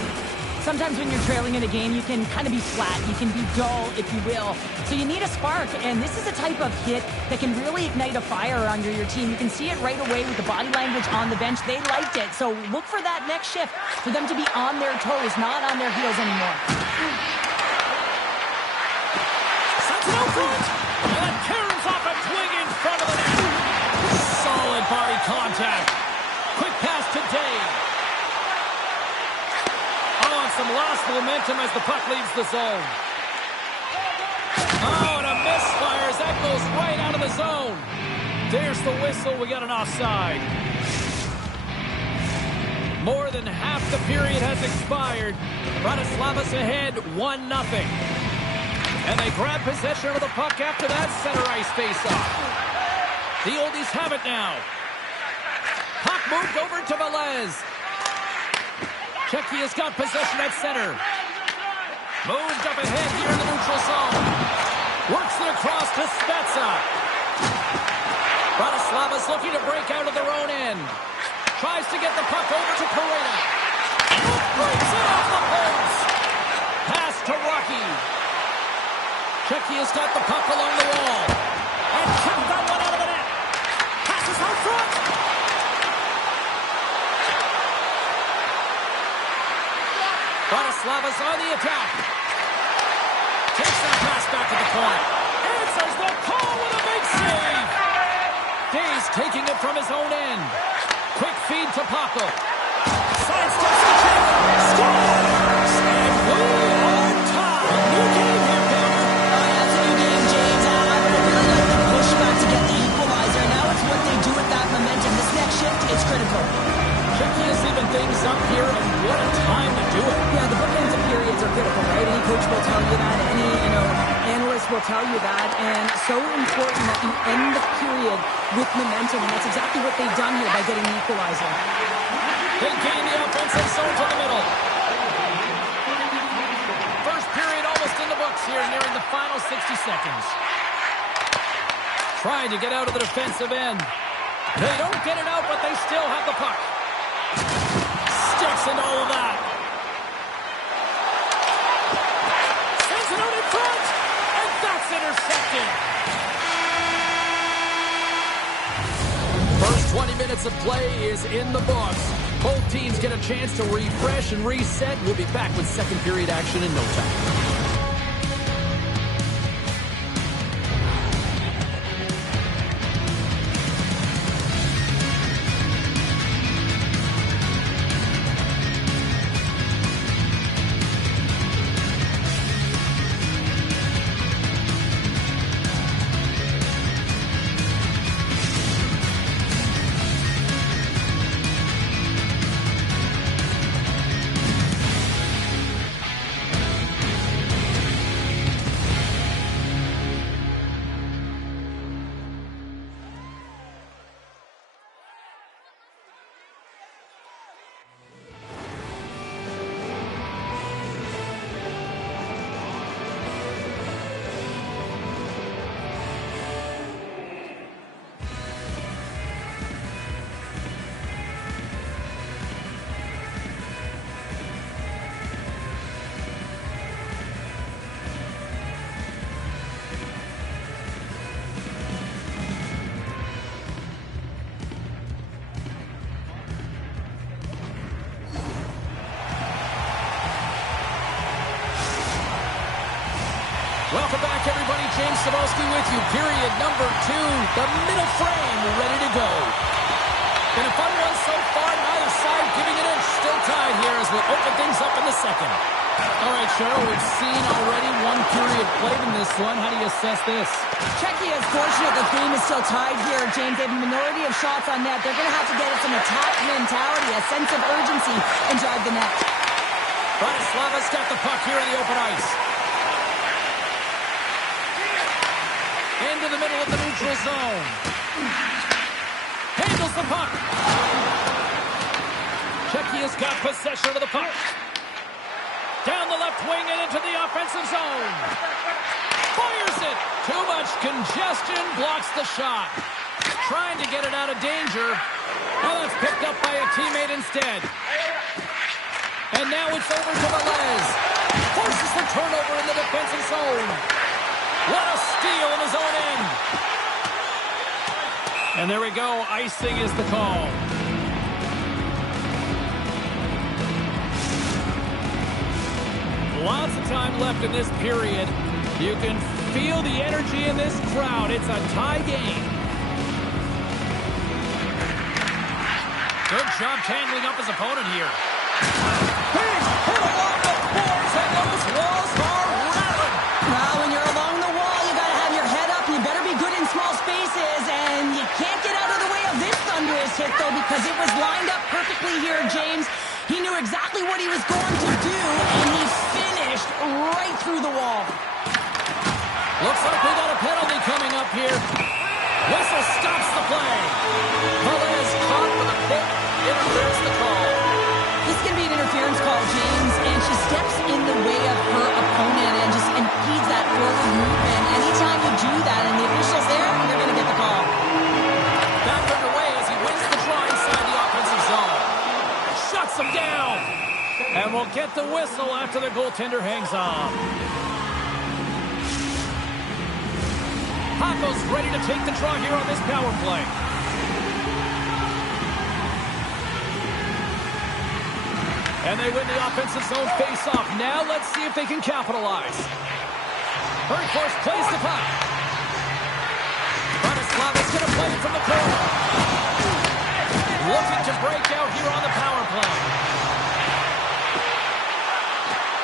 Sometimes when you're trailing in a game, you can kind of be flat. You can be dull, if you will. So you need a spark, and this is a type of hit that can really ignite a fire under your team. You can see it right away with the body language on the bench. They liked it. So look for that next shift, for them to be on their toes, not on their heels anymore. Sends it out front. And it caroms off a twig in front of the net. Solid body contact. Quick pass to Dave. Some lost momentum as the puck leaves the zone. Oh, and a misfire as that goes right out of the zone. There's the whistle. We got an offside. More than half the period has expired. Bratislava's ahead 1-0. And they grab possession of the puck after that center ice faceoff. The Oldies have it now. Puck moved over to Velez. Czechia's got possession at center. Moved up ahead here in the neutral zone. Works it across to Spezza. Bratislava's looking to break out of their own end. Tries to get the puck over to Pereira. Breaks it off the post. Pass to Rocky. Czechia's got the puck along the wall. And Czech got one out of the net. Passes out front. Bratislava's on the attack. Takes that pass back to the point. Answers the call with a big save. Days taking it from his own end. Quick feed to Paco. Sidesteps the check. Scores! And we are tied. New game here, Bill. Oh, yeah, it's a new game, James. But I really like the pushback to get the equal coach will tell you that. Any, analyst will tell you that. And so important that you end the period with momentum. And that's exactly what they've done here by getting the equalizer. They gain the offensive zone to the middle. First period almost in the books here, nearing the final 60 seconds. Trying to get out of the defensive end. They don't get it out, but they still have the puck. Sticks and all of that. Sends it out in front, and that's intercepted. First 20 minutes of play is in the books. Both teams get a chance to refresh and reset. We'll be back with second period action in no time. Welcome back, everybody. James Cebulski with you. Period number 2. The middle frame ready to go. Been a fun one so far. Neither side giving an inch. Still tied here as we open things up in the second. All right, Cheryl, we've seen already one period played in this one. How do you assess this? Czechia is fortunate the game is still tied here, James. They have a minority of shots on net. They're going to have to get some attack mentality, a sense of urgency, and drive the net. Bratislava's got the puck here in the open ice. Into the middle of the neutral zone. Handles the puck. Czechia's got possession of the puck. Down the left wing and into the offensive zone. Fires it. Too much congestion. Blocks the shot. Trying to get it out of danger. Now that's picked up by a teammate instead. And now it's over to Velez. Forces the turnover in the defensive zone. What a steal in his own end. And there we go. Icing is the call. Lots of time left in this period. You can feel the energy in this crowd. It's a tie game. Good job handling up his opponent here. He's hit along the boards, and those walls are rattling. Well, when you're along the wall, you got to have your head up. You better be good in small spaces, and you can't get out of the way of this thunderous hit, though, because it was lined up perfectly here, James. He knew exactly what he was going to do, and he finished right through the wall. Looks like we got a penalty coming up here. Whistle stops the play. Velez caught with a quick interference the call. This is going to be an interference call, James, and she steps in the way of her opponent and just impedes that forward movement. Anytime you do that and the official's there, you're going to get the call. Back underway as he wins the draw inside the offensive zone. Shuts him down. And we'll get the whistle after the goaltender hangs on. Hako's ready to take the draw here on this power play. And they win the offensive zone face-off. Now let's see if they can capitalize. Hurriforce plays the puck. Bratislava's going to play it from the corner. Looking to break out here on the power play.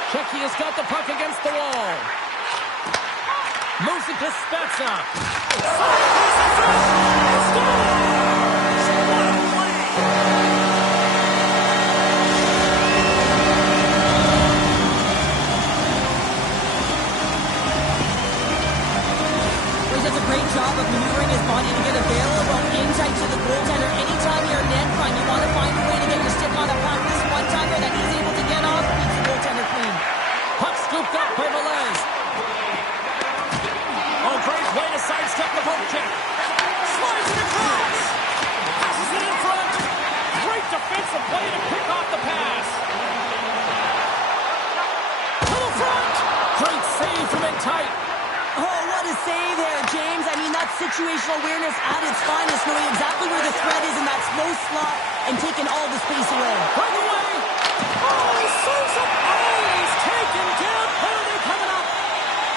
Czechia's got the puck against the wall. Moves it to Spezza. job of maneuvering his body to get available in tight to the goaltender. Anytime you're in net front, you want to find a way to get your stick on the puck. This one timer that he's able to get off keeps the goaltender clean. Puck scooped up by Velez. Oh, great way to sidestep the poke check. Slides it across. Passes it in front. Great defensive play to pick off the pass. To the front. Great save from in tight. Oh, what a save there, James. I mean, that's situational awareness at its finest, knowing exactly where the threat is in that slow slot and taking all the space away. Right away. Oh, he serves up. Oh, he's taken down. Penalty coming up.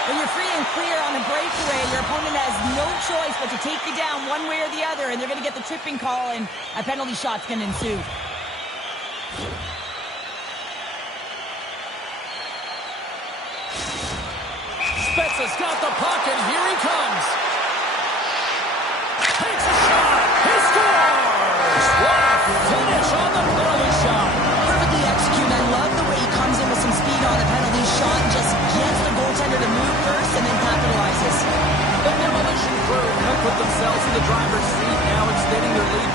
When you're free and clear on a breakaway, your opponent has no choice but to take you down one way or the other, and they're going to get the tripping call, and a penalty shot's going to ensue. Spezza's got the puck, and here he comes. Takes a shot. He scores. What a finish on the penalty shot. Perfectly executed. I love the way he comes in with some speed on the penalty shot and just gets the goaltender to move first and then capitalizes. The demolition crew have put themselves in the driver's seat, now extending their lead.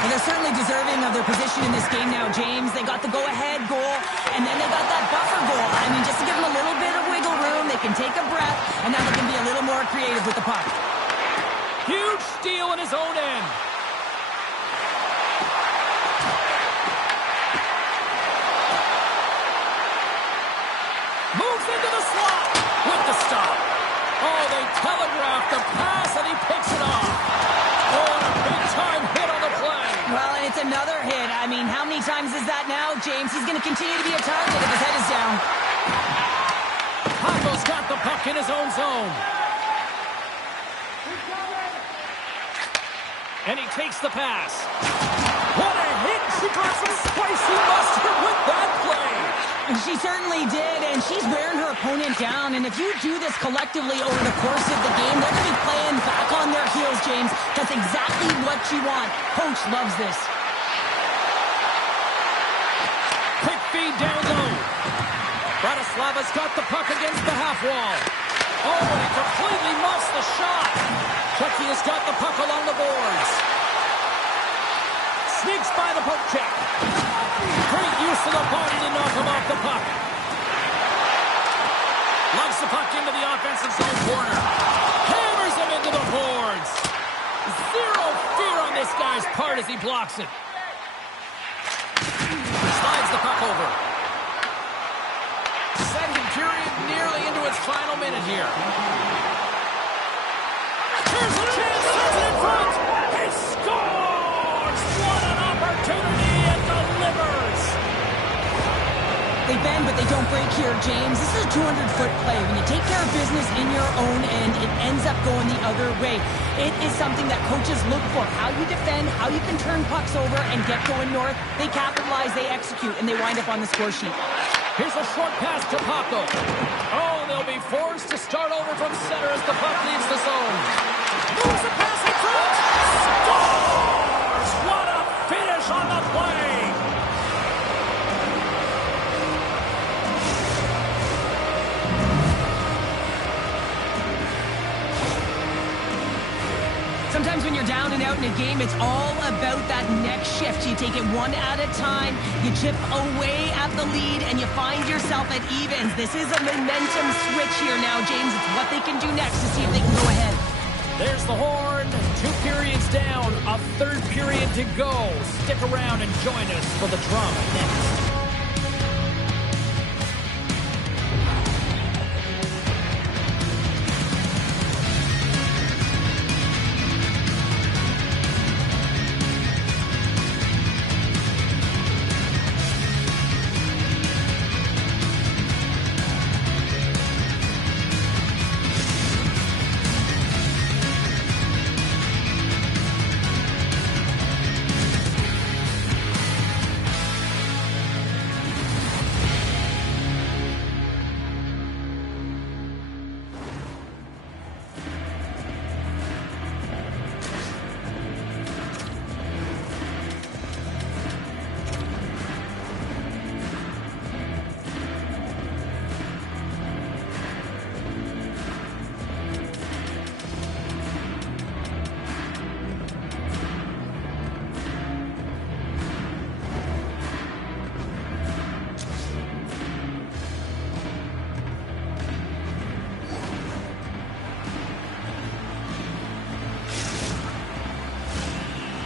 And they're certainly deserving of their position in this game now, James. They got the go-ahead goal, and then they got that buffer goal. I mean, just to give them a little bit of wiggle room, they can take a breath, and now they can be a little more creative with the puck. Huge steal in his own end. Moves into the slot with the stop. Oh, they telegraphed the pass, and he picks it off. Oh, and a big-time hit on the play. Well, and it's another hit. I mean, how many times is that now, James? He's going to continue to be a target if his head is down. Paco's got the puck in his own zone. And he takes the pass. What a hit! She got some spicy mustard with that play. She certainly did, and she's wearing her opponent down. And if you do this collectively over the course of the game, they're going to be playing back on their heels, James. That's exactly what you want. Coach loves this. Quick feed down low. Bratislava's got the puck against the half wall. Oh, and he completely muffs the shot. Chucky has got the puck along the boards. Sneaks by the poke check. Great use of the body to knock him off the puck. Lugs the puck into the offensive zone corner. Hammers him into the boards. Zero fear on this guy's part as he blocks it. Slides the puck over. Second period nearly into its final minute here. Here's a chance. Sets it in front. He scores. What an opportunity, and delivers. They bend, but they don't break here, James. This is a 200-foot play. When you take care of business in your own end, it ends up going the other way. It is something that coaches look for. How you defend, how you can turn pucks over and get going north. They capitalize, they execute, and they wind up on the score sheet. Here's a short pass to Paco. Oh, they'll be forced to start over from center as the puck leaves the zone. Moves the pass in front. Scores! What a finish on the play! Sometimes when you're down and out in a game, it's all about that next shift. You take it one at a time, you chip away at the lead, and you find yourself at evens. This is a momentum switch here now, James. It's what they can do next to see if they can go ahead. There's the horn. 2 periods down, a third period to go. Stick around and join us for the drama next.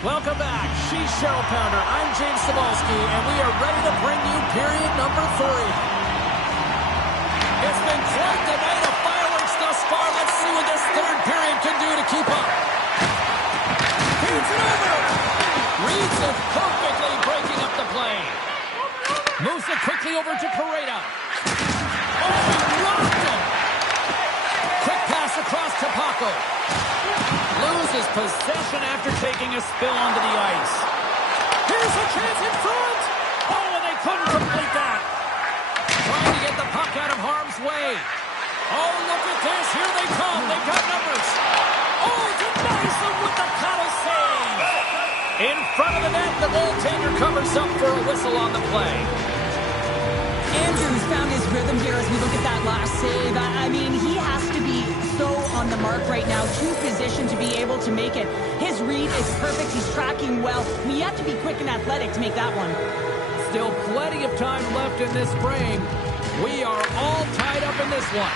Welcome back. She's Cheryl Pounder. I'm James Cebulski, and we are ready to bring you period number 3. It's been quite the night of fireworks thus far. Let's see what this third period can do to keep up. Feeds it over. Reads it perfectly, breaking up the play. Moves it quickly over to Pareda. Oh, he rocked him. Quick pass across to Paco. Loses possession after taking a spill onto the ice. Here's a chance in front. Oh, and they couldn't complete that. Trying to get the puck out of harm's way. Oh, look at this. Here they come. They've got numbers. Oh, denies them with the paddle save. In front of the net, the goaltender covers up for a whistle on the play. Andrews found his rhythm here as we look at that last save. I mean, he has to be so on the mark right now, to position to be able to make it. His read is perfect. He's tracking well. I mean, you have to be quick and athletic to make that one. Still plenty of time left in this frame. We are all tied up in this one.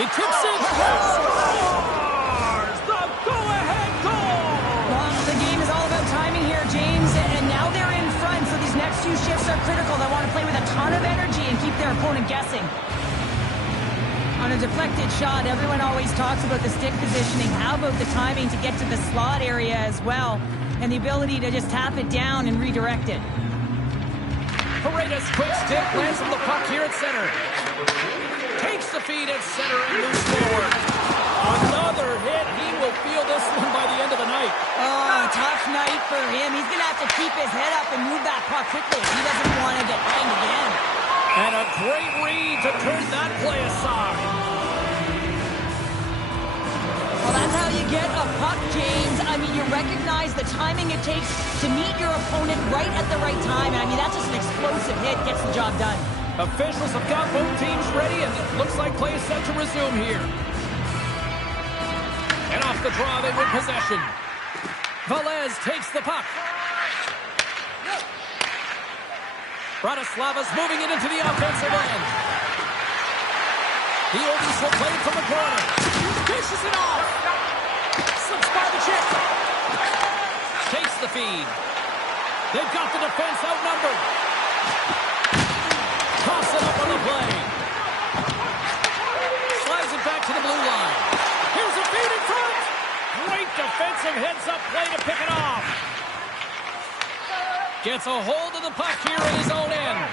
He tips it. Scores the go-ahead goal. Well, the game is all about timing here, James, and now they're in front, so these next few shifts are critical. They want to play with a ton of energy and keep their opponent guessing. On a deflected shot, everyone always talks about the stick positioning. How about the timing to get to the slot area as well, and the ability to just tap it down and redirect it. Paredes quick stick lands on the puck here at center. Takes the feed at center and moves forward. Another hit. He will feel this one by the end of the night. Oh, tough night for him. He's going to have to keep his head up and move that puck quickly if he doesn't want to get banged again. And a great read to turn that play aside. Well, that's how you get a puck, James. I mean, you recognize the timing it takes to meet your opponent right at the right time. I mean, that's just an explosive hit. Gets the job done. Officials have got both teams ready, and it looks like play is set to resume here. And off the draw, they win possession. Velez takes the puck. Bratislava's moving it into the offensive end. The oldies will play it from the corner. Dishes it off. Slips by the chip. Takes the feed. They've got the defense outnumbered. Toss it up on the play. Slides it back to the blue line. Here's a feed in front. Great defensive heads-up play to pick it off. Gets a hold of the puck here in his own end.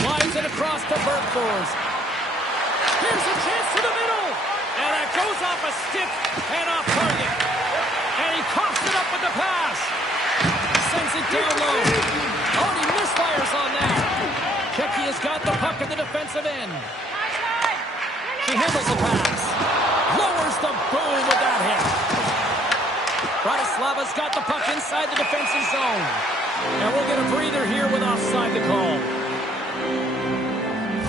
Slides it across to Bergfors. Here's a chance to the middle. And that goes off a stick and off target. And he coughs it up with the pass. Sends it down low. Oh, and he misfires on that. Kecky has got the puck at the defensive end. He handles the pass. Lowers the boom with that hit. Bratislava's got the puck inside the defensive zone. And we'll get a breather here with offside the call.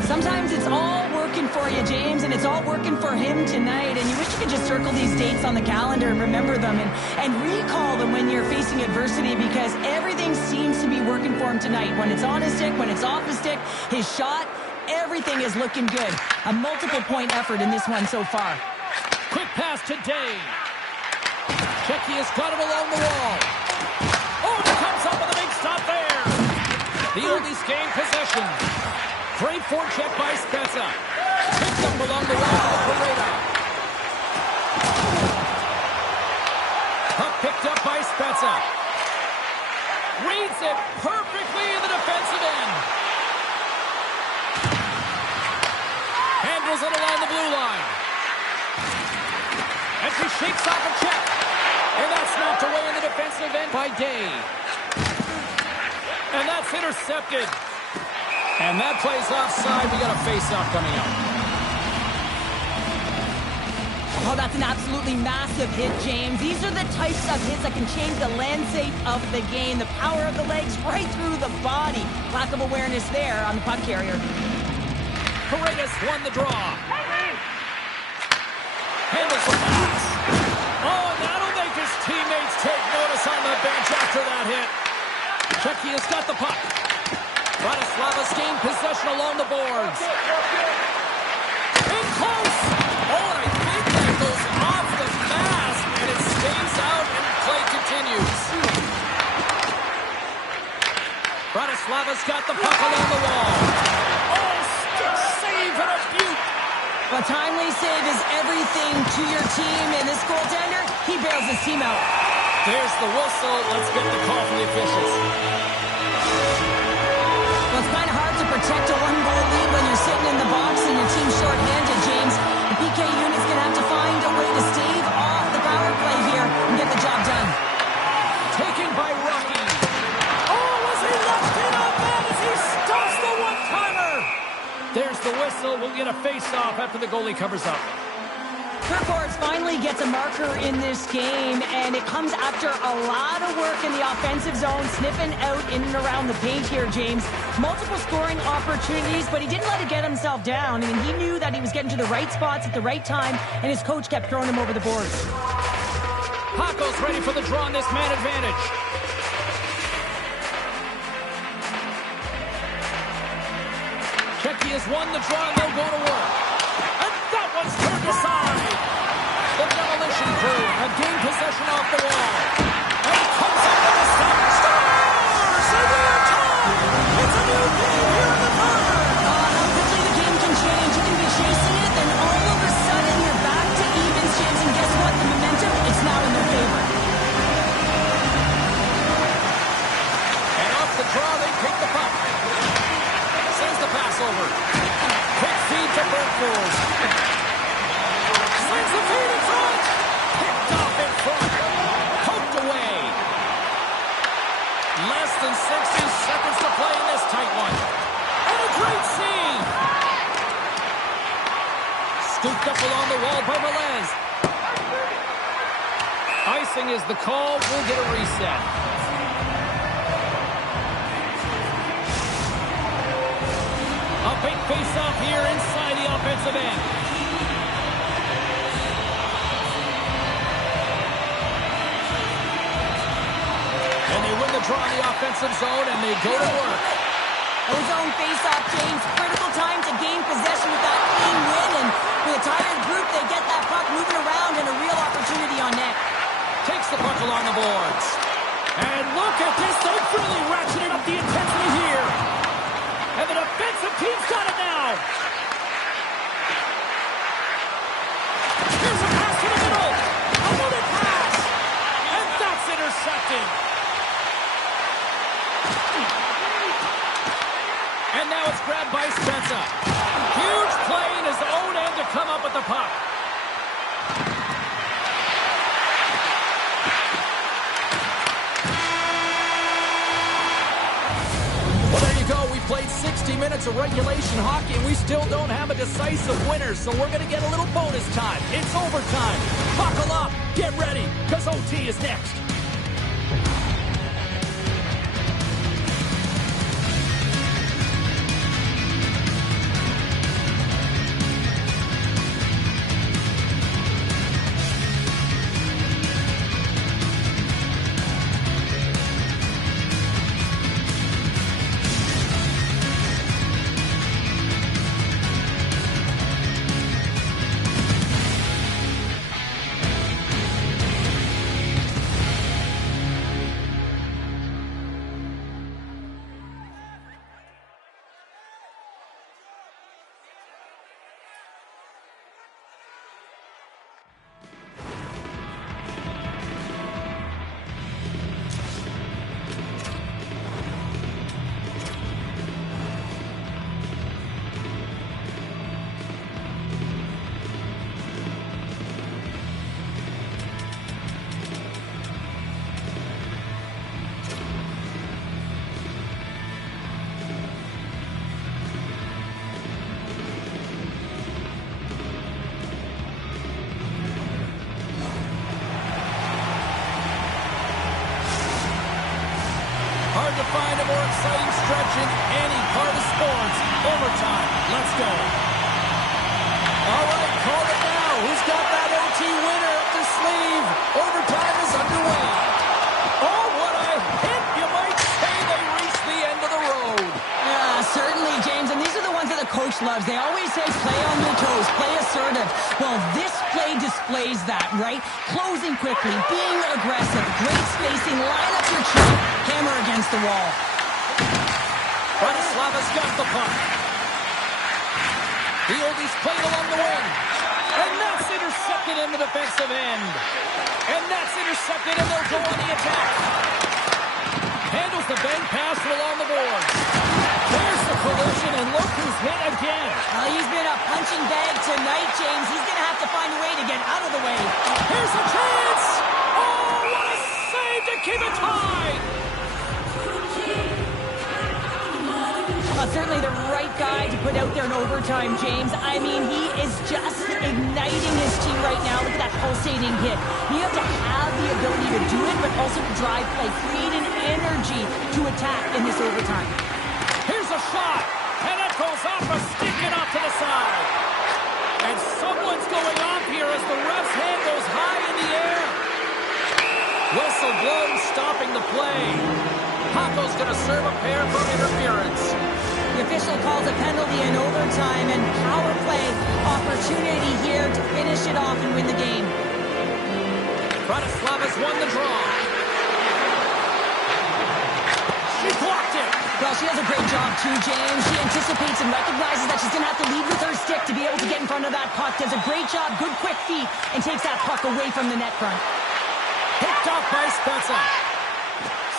Sometimes it's all working for you, James, and it's all working for him tonight. And you wish you could just circle these dates on the calendar and remember them and recall them when you're facing adversity, because everything seems to be working for him tonight. When it's on his stick, when it's off his stick, his shot, everything is looking good. A multiple-point effort in this one so far. Quick pass to Day. Kecky has got it along the wall. Oh, and he comes up with a big stop there. The oldies gain possession. Great forecheck by Spezza. Picked up along the wall of Pareda. Puck picked up by Spezza. Reads it perfectly in the defensive end. Handles it along the blue line. And she shakes off a check. And that's knocked away in the defensive end by Day. And that's intercepted. And that plays offside. We got a face-off coming up. Oh, that's an absolutely massive hit, James. These are the types of hits that can change the landscape of the game. The power of the legs right through the body. Lack of awareness there on the puck carrier. Paredes won the draw. Handles the pass. Oh, and that'll make his teammates take notice on the bench after that hit. Kecky has got the puck. Bratislava's gained possession along the boards. In close. Oh, and I Bratislava's got the puck along the wall. Oh, stick save and a beaut. A timely save is everything to your team, and this goaltender, he bails his team out. There's the whistle. Let's get the call from the officials. Well, it's kind of hard to protect a one-goal lead when you're sitting in the box and your team's short-handed, James. The PK unit's going to have to find a way to stave off the power play here and get the job done. Taken by Rocky. Oh, as he left it on that as he stuffs the one-timer. There's the whistle. We'll get a face-off after the goalie covers up. Kirkhorst finally gets a marker in this game, and it comes after a lot of work in the offensive zone, sniffing out in and around the paint here, James. Multiple scoring opportunities, but he didn't let it get himself down. I mean, he knew that he was getting to the right spots at the right time, and his coach kept throwing him over the boards. Paco's ready for the draw on this man advantage. Checky has won the draw, and they'll go to work. And that one's turned aside. The demolition crew have gained possession off the wall. And it comes out of the stop. Scores! And we are tied! It's a new game here in the third. How quickly the game can change. You can be chasing it, then all of a sudden you're back to evens, James. And guess what? The momentum, it's now in their favor. And off the draw, they take the puck. Sends the pass over. Quick feed to Bergfors. Sends the feed in front. Picked off in front. Poked away. Less than 60 seconds to play in this tight one. And a great scene. Scooped up along the wall by Velez. Icing is the call. We'll get a reset. A big face-off here inside the offensive end. And they win the draw in the offensive zone, and they go to work. Those zone face-off, James. Critical time to gain possession with that clean win. And with a tired group, they get that puck moving around and a real opportunity on net. Takes the puck along the boards. And look at this. They've really ratcheted up the intensity here. And the defensive team's got it now. Here's a pass to the middle. Another pass. And that's intercepted. And now it's grabbed by Spencer. Huge play in his own end to come up with the puck. Well, there you go. We played 60 minutes of regulation hockey, and we still don't have a decisive winner, so we're going to get a little bonus time. It's overtime. Buckle up. Get ready, because OT is next. Hard to find a more exciting stretch in any part of sports. Overtime. Let's go. All right, call it now. Who's got that OT winner up their sleeve? Overtime is underway. Oh, what a hit. You might say they reached the end of the road. Yeah, certainly, James. And these are the ones that the coach loves. They always say play on your toes, play assertive. Well, this play displays that, right? Closing quickly, being aggressive, great spacing, line up your trap, hammer against the wall. Bratislava's got the puck. The oldie's played along the wing. And that's intercepted in the defensive end. And that's intercepted, and they'll go on the attack. Handles the bend pass along the boards. There's the collision, and look who's hit again. He's been a punching bag tonight, James. He's going to have to find a way to get out of the way. Here's a chance! Oh, what a save to keep it tied! Certainly the right guy to put out there in overtime, James. I mean, he is just igniting his team right now. Look at that pulsating hit. You have to have the ability to do it, but also to drive play, create an energy to attack in this overtime. Here's a shot, and it goes off a stick and off to the side. And someone's going off here as the ref's hand goes high in the air. Whistle blows, stopping the play. Paco's going to serve a pair for interference. The official calls a penalty in overtime, and power play opportunity here to finish it off and win the game. Bratislava's won the draw. She blocked it. Well, she does a great job too, James. She anticipates and recognizes that she's going to have to lead with her stick to be able to get in front of that puck. Does a great job, good quick feet, and takes that puck away from the net front. Picked off by Spezza.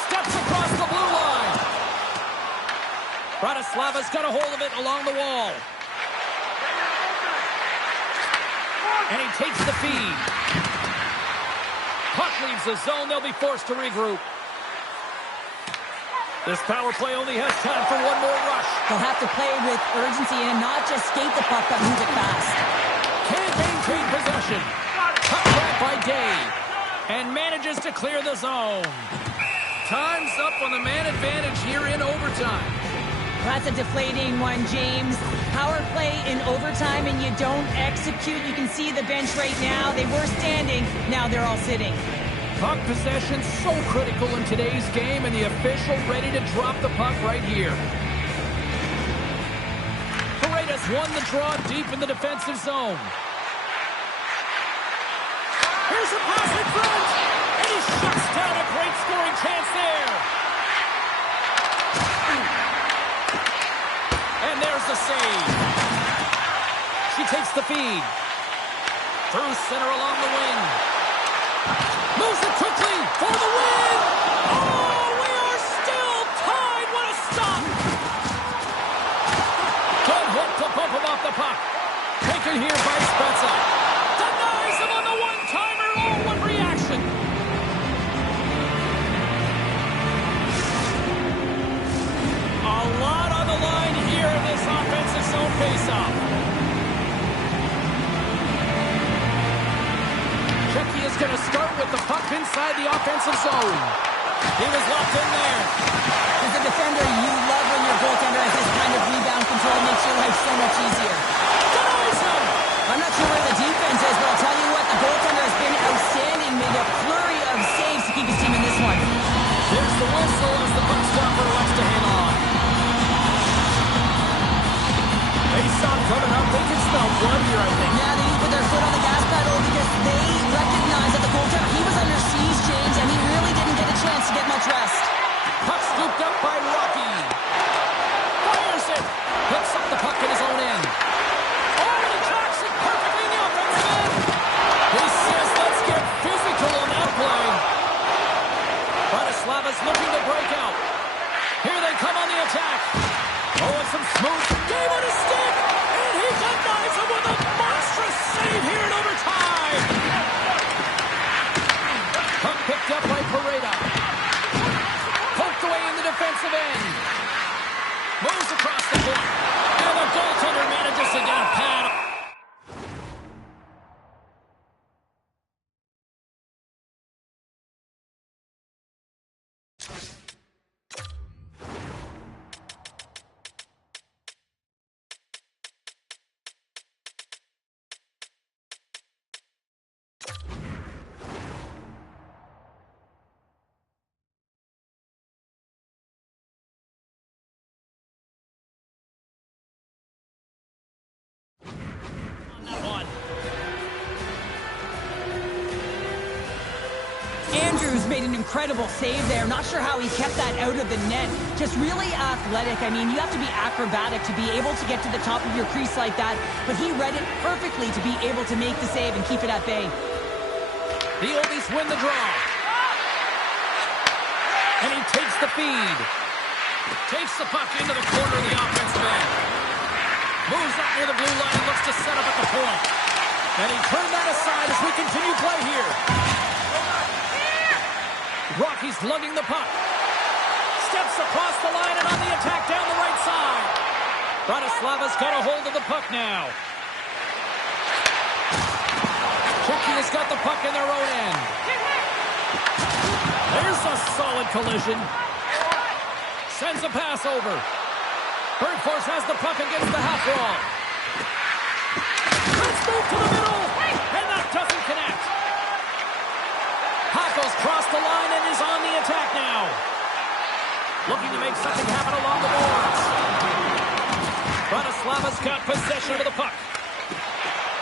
Steps across the blue line. Bratislava's got a hold of it along the wall. And he takes the feed. Puck leaves the zone. They'll be forced to regroup. This power play only has time for one more rush. They'll have to play with urgency and not just skate the puck, but move it fast. Can't maintain possession. Puck grab by Day. And manages to clear the zone. Time's up on the man advantage here in overtime. That's a deflating one, James. Power play in overtime and you don't execute. You can see the bench right now. They were standing. Now they're all sitting. Puck possession so critical in today's game, and the official ready to drop the puck right here. Paredes won the draw deep in the defensive zone. Here's a pass in front, and he shuts down a great scoring chance there. And there's the save. She takes the feed. Through center along the wing. Moves it quickly for the win! Oh, we are still tied! What a stop! Good hook to bump him off the puck. Taken here by Spezza. Denies him on the one-timer. Oh, what reaction! A lot on the line here in this offensive zone faceoff. Checky is going to start with the puck inside the offensive zone. He was locked in there. As a defender, you love when your goaltender has this kind of rebound control. It makes your life so much easier. Denies him! I'm not sure where the defense is, but I'll tell you what, the goaltender has been outstanding. Made a flurry of saves to keep his team in this one. There's the whistle as the puck stopper elects to hang on. Face-off coming up. They can smell blood here, I think. Yeah, they need to put their foot on the gas pedal because they recognize that the goaltender, he was under siege, James, and he really didn't get a chance to get much rest. Puck scooped up by Rocky. Fires it. Picks up the puck in his own end. Oh, and he tracks it perfectly in the offensive end. He says, let's get physical on that play. Bratislava's looking to break out. Here they come on the attack. Oh, and some smooth game on his stick. And he denies him with a monstrous save here in overtime. Puck picked up by Pareda. Poked away in the defensive end. Moves across the point. And the goaltender manages to get a pad. an incredible save there. Not sure how he kept that out of the net. Just really athletic. I mean, you have to be acrobatic to be able to get to the top of your crease like that, but he read it perfectly to be able to make the save and keep it at bay. The Oldies win the draw. And he takes the feed. Takes the puck into the corner of the offensive end. Moves up near the blue line and looks to set up at the point. And he turned that aside as we continue play here. Rocky's lugging the puck. Steps across the line and on the attack down the right side. Bratislava's got a hold of the puck now. Czechia has got the puck in their own end. There's a solid collision. Sends a pass over. Bergfors has the puck against the half wall. Let's move to the middle. And that doesn't connect. Hako's crossed the line and is on the attack now. Looking to make something happen along the boards. Bratislava's got possession of the puck.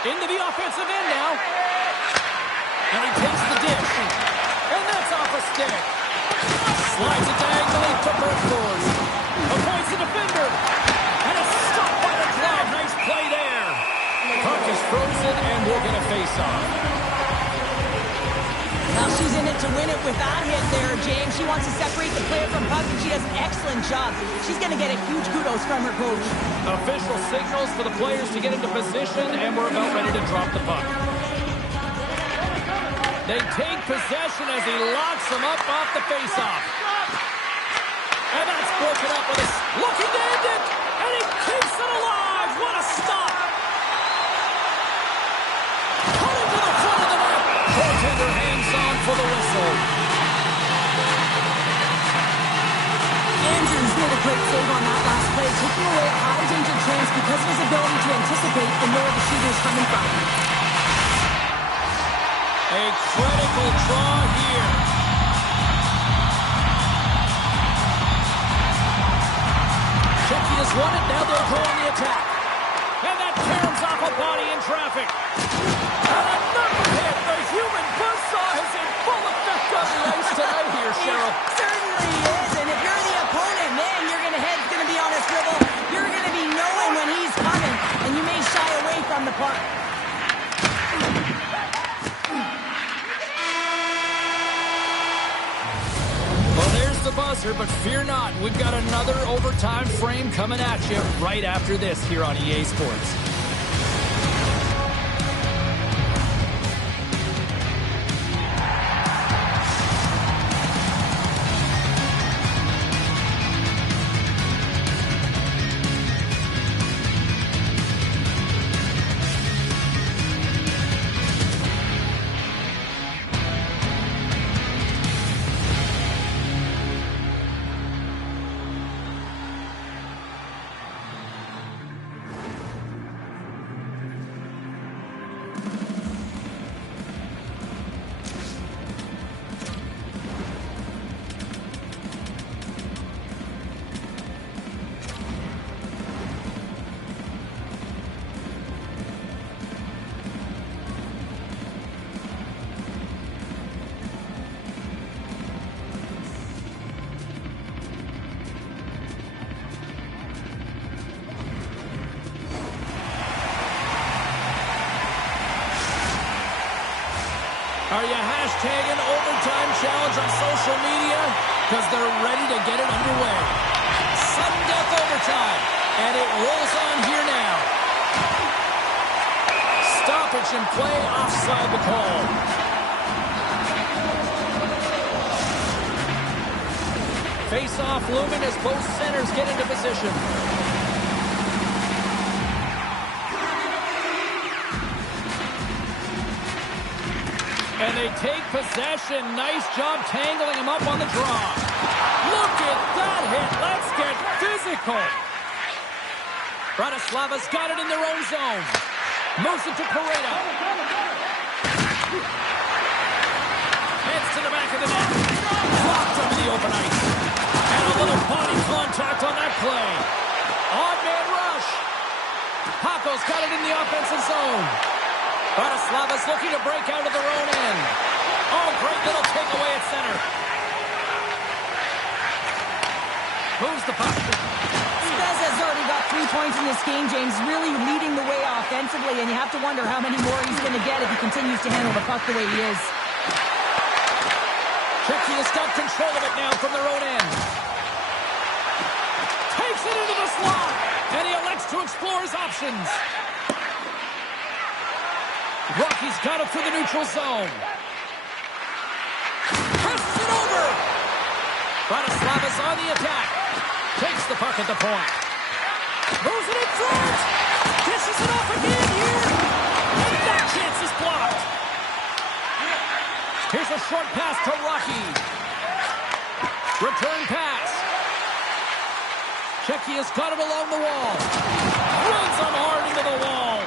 Into the offensive end now. And he takes the dish. And that's off a stick. Slides it diagonally to Bergfors. Avoids the defender. And it's stopped by the glove. Nice play there. Puck is frozen and we're going to face off. Now she's in it to win it with that hit there, James. She wants to separate the player from puck, and she does an excellent job. She's going to get a huge kudos from her coach. Official signals for the players to get into position, and we're about ready to drop the puck. They take possession as he locks them up off the faceoff. And that's broken up with a looking to end it, and he keeps it alive. What a stop! Cutting to the front of the net. Goaltender hangs on for the whistle. Andrews did a great save on that last play, taking away a high danger chance because of his ability to anticipate and know where the shooter's coming from. A critical draw here. Czechia's won it. Now they'll go on the attack. And that tears off a body in traffic. And another hit. The human buzzsaw is in full effect on the ice tonight here, Cheryl. It certainly is. And if you're the opponent, man, your head's going to be on a swivel. You're going to be knowing when he's coming. And you may shy away from the puck. Well, there's the buzzer, but fear not. We've got another overtime frame coming at you right after this here on EA Sports. Are you hashtagging overtime challenge on social media? Because they're ready to get it underway. Sudden death overtime. And it rolls on here now. Stoppage in play, offside the call. Face-off looming as both centers get into position. And they take possession. Nice job tangling him up on the draw. Look at that hit. Let's get physical. Bratislava's got it in their own zone. Moves it to Pareda. Heads to the back of the net. Blocked over the open ice. And a little body contact on that play. Odd man rush. Hako's got it in the offensive zone. Bratislava's looking to break out of their own end. Oh, great little takeaway at center. Moves the puck. Spez has already got 3 points in this game, James, really leading the way offensively, and you have to wonder how many more he's going to get if he continues to handle the puck the way he is. Czechia has got control of it now from their own end. Takes it into the slot, and he elects to explore his options. Rocky's got it through the neutral zone. Presses it over. Bratislava's on the attack. Takes the puck at the point. Moves it in front. Dishes it off again here. And that chance is blocked. Here's a short pass to Rocky. Return pass. Czechia's got it along the wall. Runs him hard into the wall.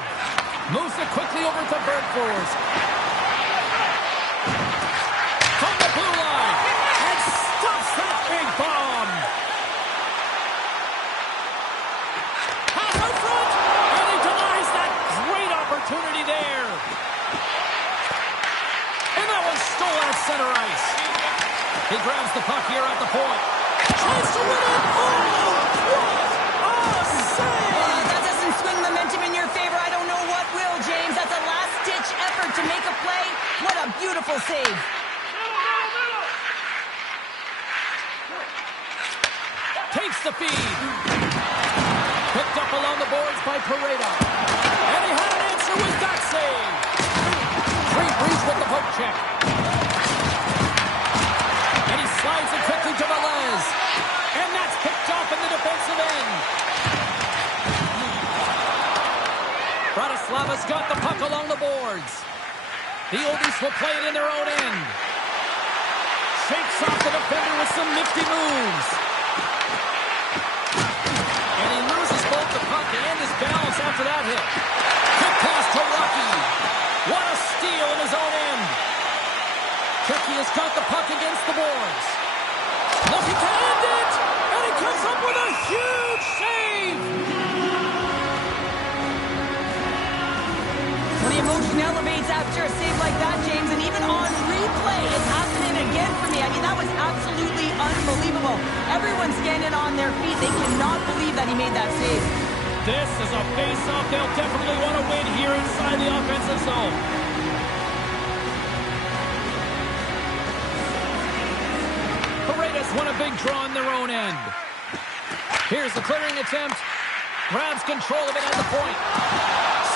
Moves it quickly over to Bergfors. From the blue line. And stops that big bomb. Pass out front. And he denies that great opportunity there. And that one's stolen at center ice. He grabs the puck here at the point. Tries to win it. Oh, what a save! That doesn't swing momentum in your favor. I don't know what will, James. That's a last-ditch effort to make a play. What a beautiful save. Takes the feed. Picked up along the boards by Pareda. And he had an answer with that save. Free breeze with the poke check. And he slides it quickly to Velez. And that's picked off in the defensive end. Bratislava's got the puck along the boards. The Oldies will play it in their own end. Shakes off the defender with some nifty moves. And he loses both the puck and his balance after that hit. Quick pass to Rocky. What a steal in his own end. Czechia's got the puck against the boards. Looking to end it. And he comes up with a huge save. When the emotion elevates after a save like that, James, and even on replay, it's happening again for me. I mean, that was absolutely unbelievable. Everyone's standing on their feet. They cannot believe that he made that save. This is a face-off they'll definitely want to win here inside the offensive zone. Paredes won a big draw in their own end. Here's the clearing attempt. Grabs control of it at the point.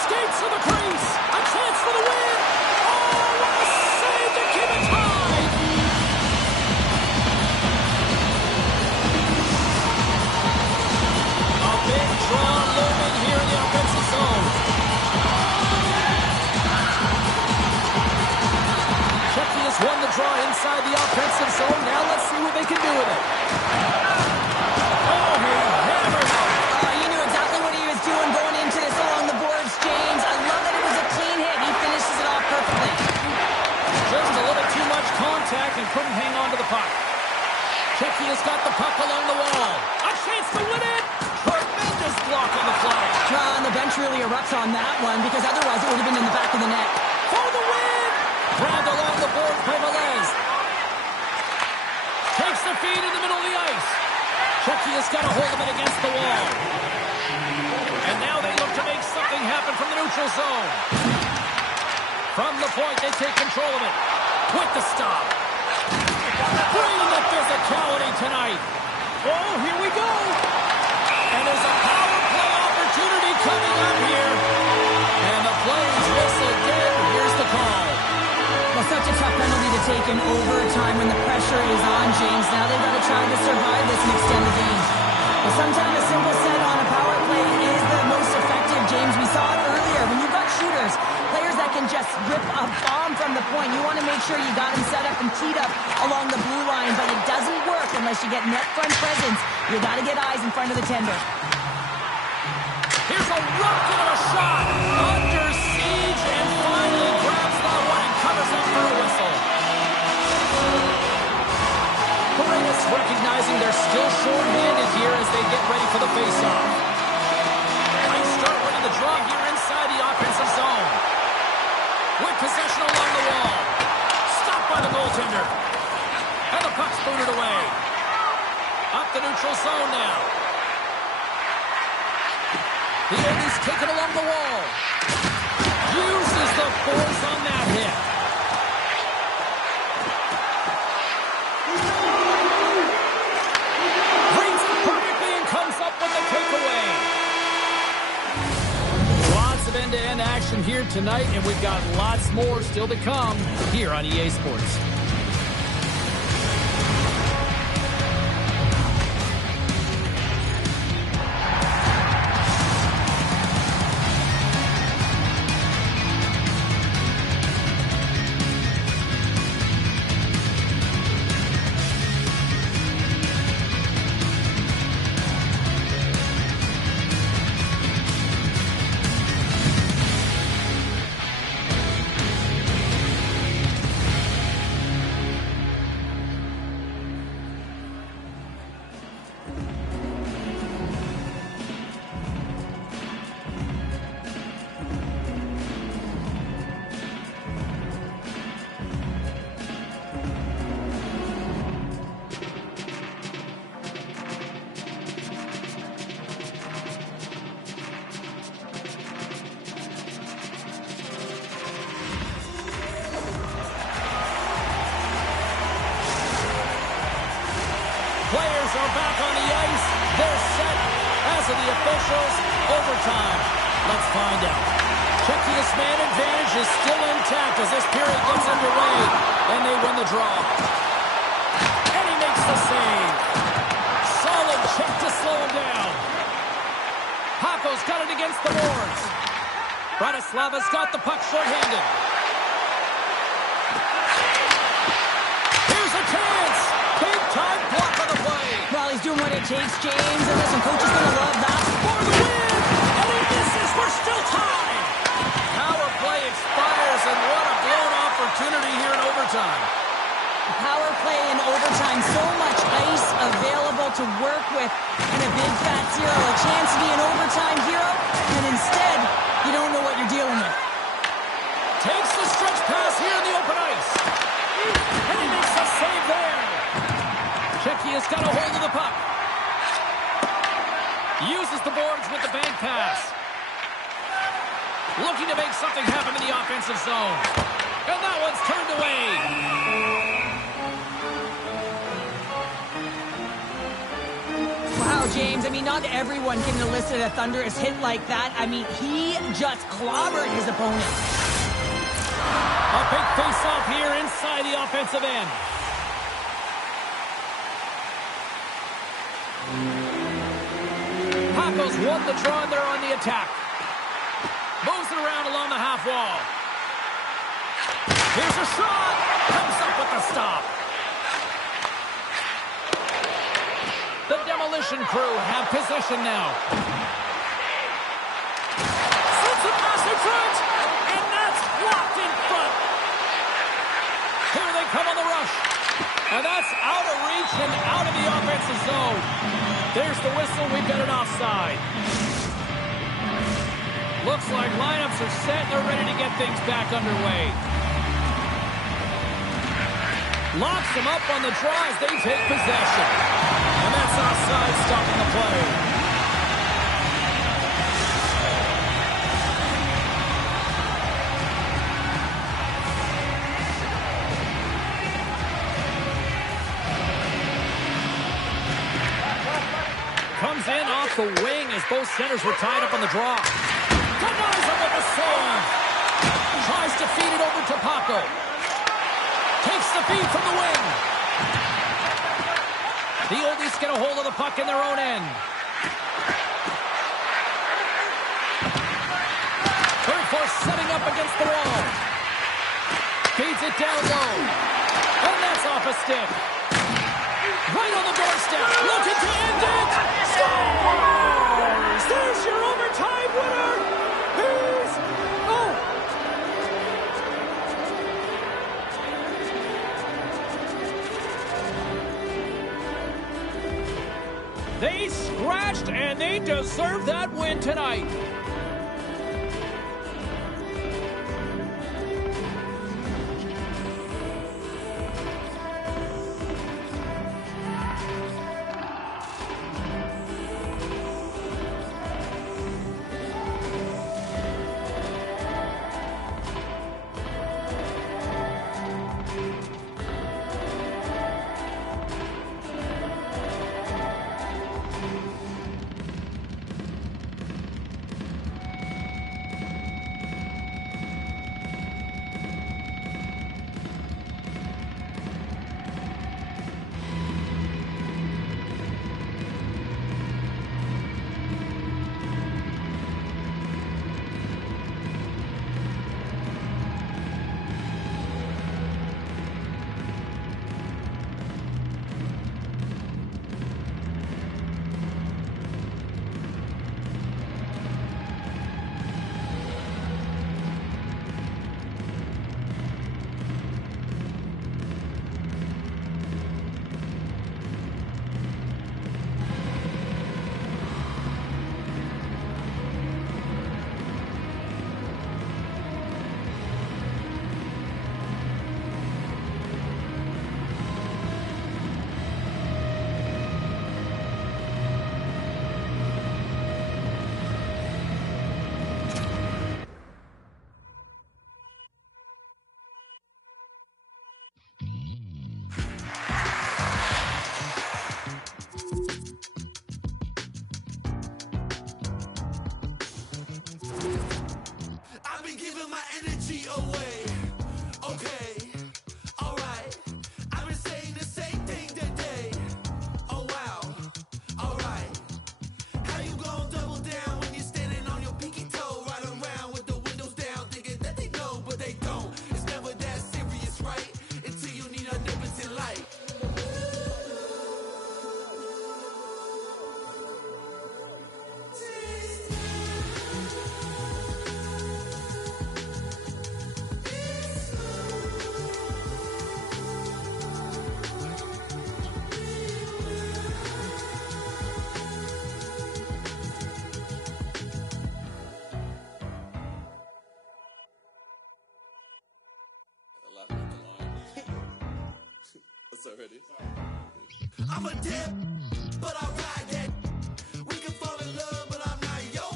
Skates to the crease. A chance for the win. Oh, what a save to keep it tied. A big draw looming here in the offensive zone. Czechia's won the draw inside the offensive zone. Now let's see what they can do with it. Oh, he hammered it. You knew exactly what he was doing going into this along the boards, James. I love that it was a clean hit. He finishes it off perfectly. Just a little too much contact and couldn't hang on to the puck. Czechia's got the puck along the wall. A chance to win it. Tremendous block on the fly. And the bench really erupts on that one because otherwise it would have been in the back of the net. For the win. Grabbed along the boards by Velez. Takes the feed in the middle of the ice. Czechia's got a hold of it against the wall. And now they look to make something happen from the neutral zone. From the point, they take control of it. With the stop. Bringing the physicality tonight. Oh, here we go. And there's a power play opportunity coming up here. And the Flames whistle again. Here's the call. Well, such a tough penalty to take in overtime when the pressure is on, James. Now they've got to try to survive this and extend the game. Well, sometimes a simple set on a power play is the most effective, James. We saw it earlier. When you've got shooters, players that can just rip a bomb from the point, you want to make sure you got them set up and teed up along the blue line, but it doesn't work unless you get net front presence. You got to get eyes in front of the tender. Here's a rocket of a shot. Under siege and finally grabs that one and covers up for a whistle. Paredes recognizing they're still short-handed here as they get ready for the face-off. Nice start winning the draw here inside the offensive zone. With possession along the wall. Stopped by the booted away. Up the neutral zone now. The Oldies taken along the wall. Uses the force on that hit. Brings it perfectly and comes up with the takeaway. Lots of end-to-end action here tonight, and we've got lots more still to come here on EA Sports. Players are back on the ice. They're set. As of the officials, overtime. Let's find out. Czech's man advantage is still intact as this period gets underway, and they win the draw. And he makes the save. Solid check to slow him down. Paco's got it against the boards. Bratislava's got the puck shorthanded. Here's a chance. Big-time block on the play. Well, he's doing what it takes, James. And listen, coach is going to love that. For the win! And he misses. We're still tied. Power play expires, and what a blown opportunity here in overtime. Power play in overtime. So much ice available to work with. And a big fat zero. A chance to be an overtime hero. And instead, you don't know what you're dealing with. Takes the stretch pass here in the open ice. And he makes a save there. Czechia's got a hold of the puck. Uses the boards with the bank pass. Looking to make something happen in the offensive zone. And that one's turned away. Wow, James. I mean, not everyone can elicit a thunderous hit like that. I mean, he just clobbered his opponent. A big face-off here inside the offensive end. Paco's won the draw, and they're on the attack. Moves it around along the half wall. Here's a shot. Comes up with the stop. The demolition crew have possession now. Slips a pass in front, and that's blocked in front. Here they come on the rush. And that's out of reach and out of the offensive zone. There's the whistle. We've got an offside. Looks like lineups are set. They're ready to get things back underway. Locks them up on the draw as they take possession. And that's offside, stopping the play. Comes in off the wing as both centers were tied up on the draw. Denies him with a save. Tries to feed it over to Paco. Takes the feed from the wing. The Oldies get a hold of the puck in their own end. Third force setting up against the wall. Feeds it down low. And that's off a stick. Right on the doorstep. Looking to end it. Scores! There's your overtime winner. He's... Oh! They scratched, and they deserve that win tonight. this already. I'm a dip, but I ride that. We can fall in love, but I'm not yo.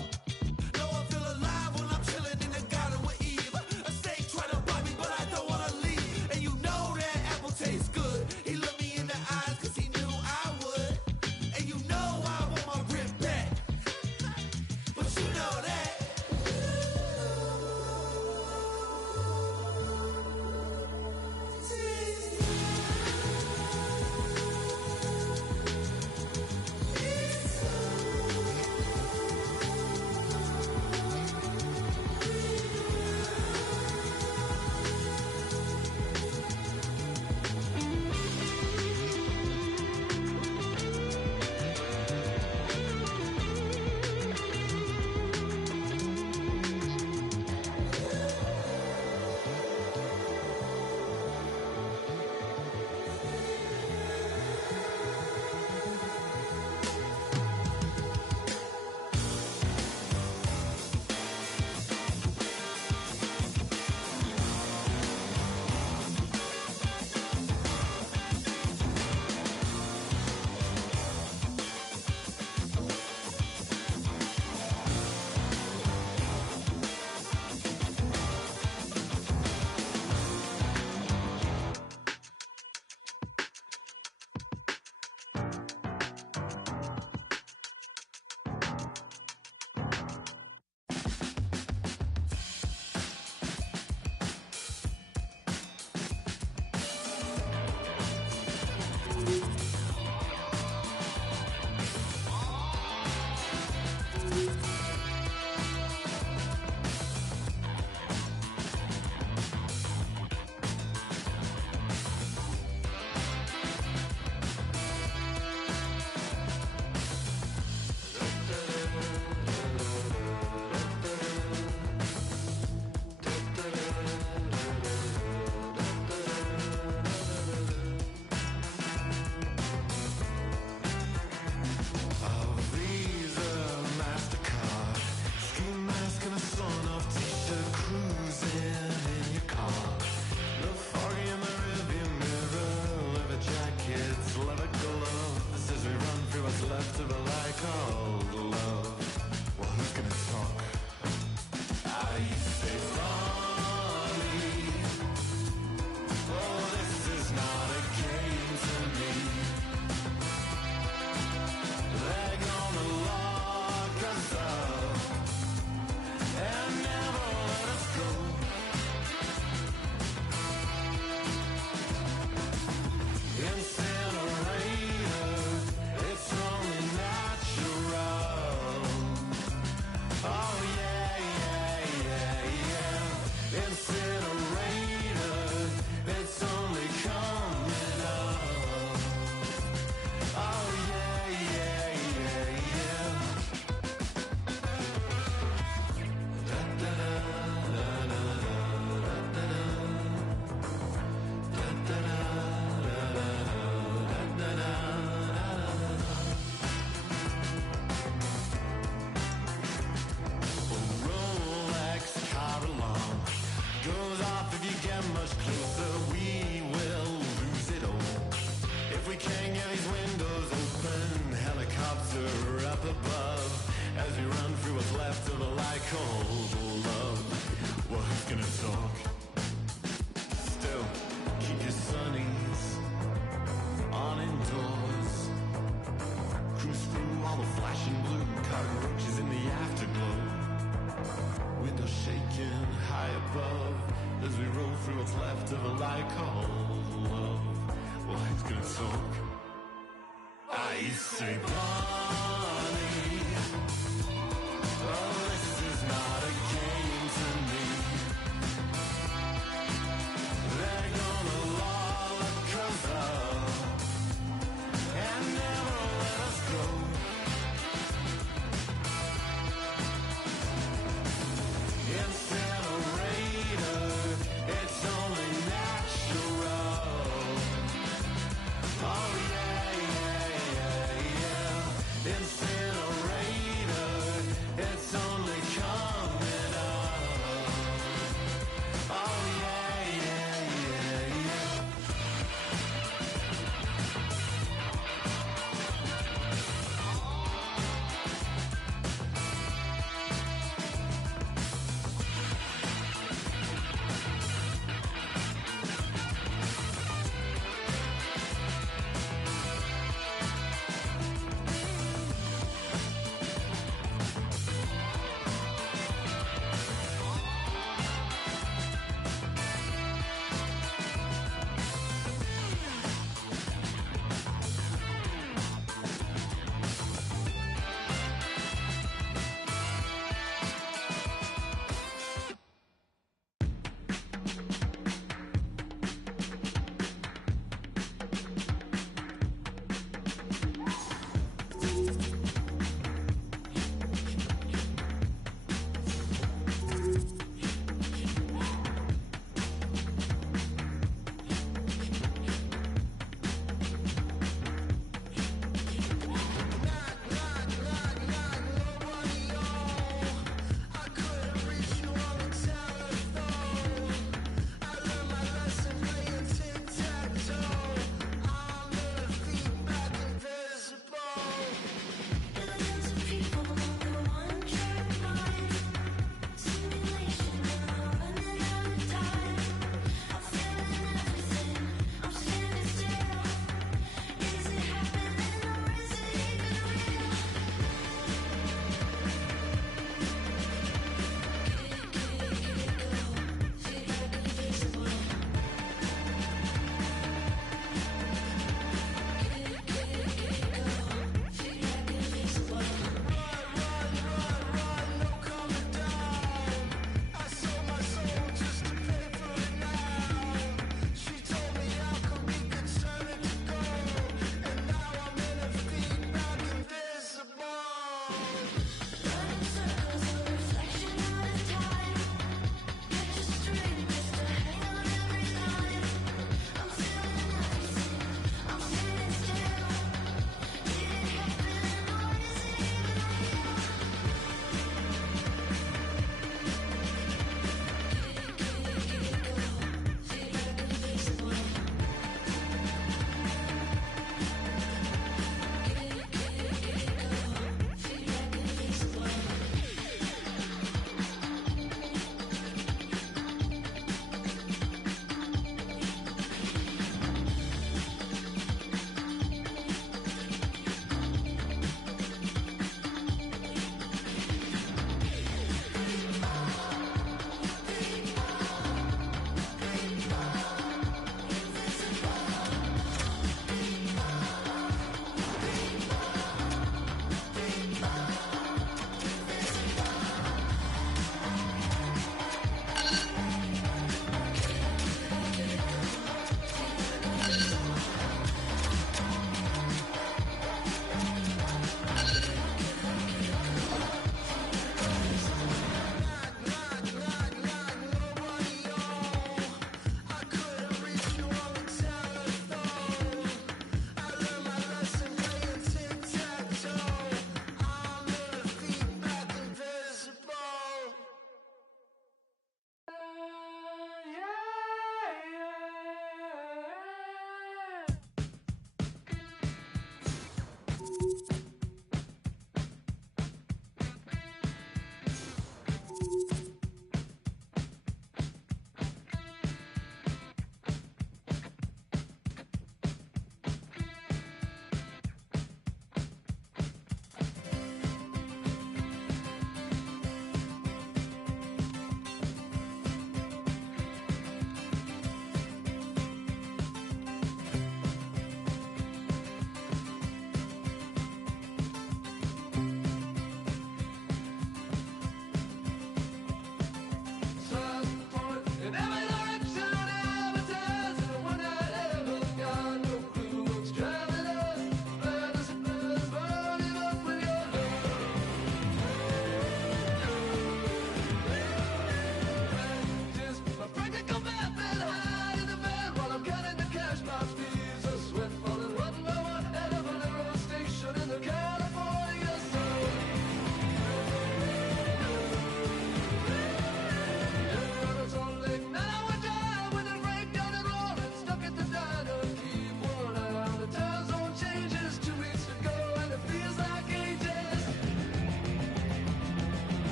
No, I feel alive when I'm chilling in the garden with Eve. A snake trying to bite me, but I don't wanna leave. And you know that apple tastes good. He looked me in the eyes cause he knew I would. And you know I want my rib back. But you know that.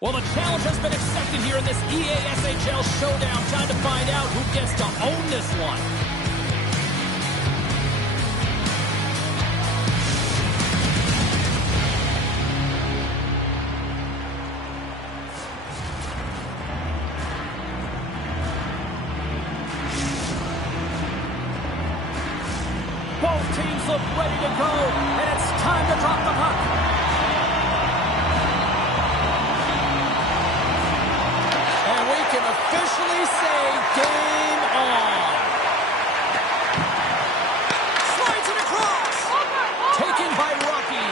Well, the challenge has been accepted here in this EASHL showdown. Time to find out who gets to own this one. Both teams look ready to go, and it's time to drop the puck. And we can officially say game on. Slides it across. Taken by Rocky.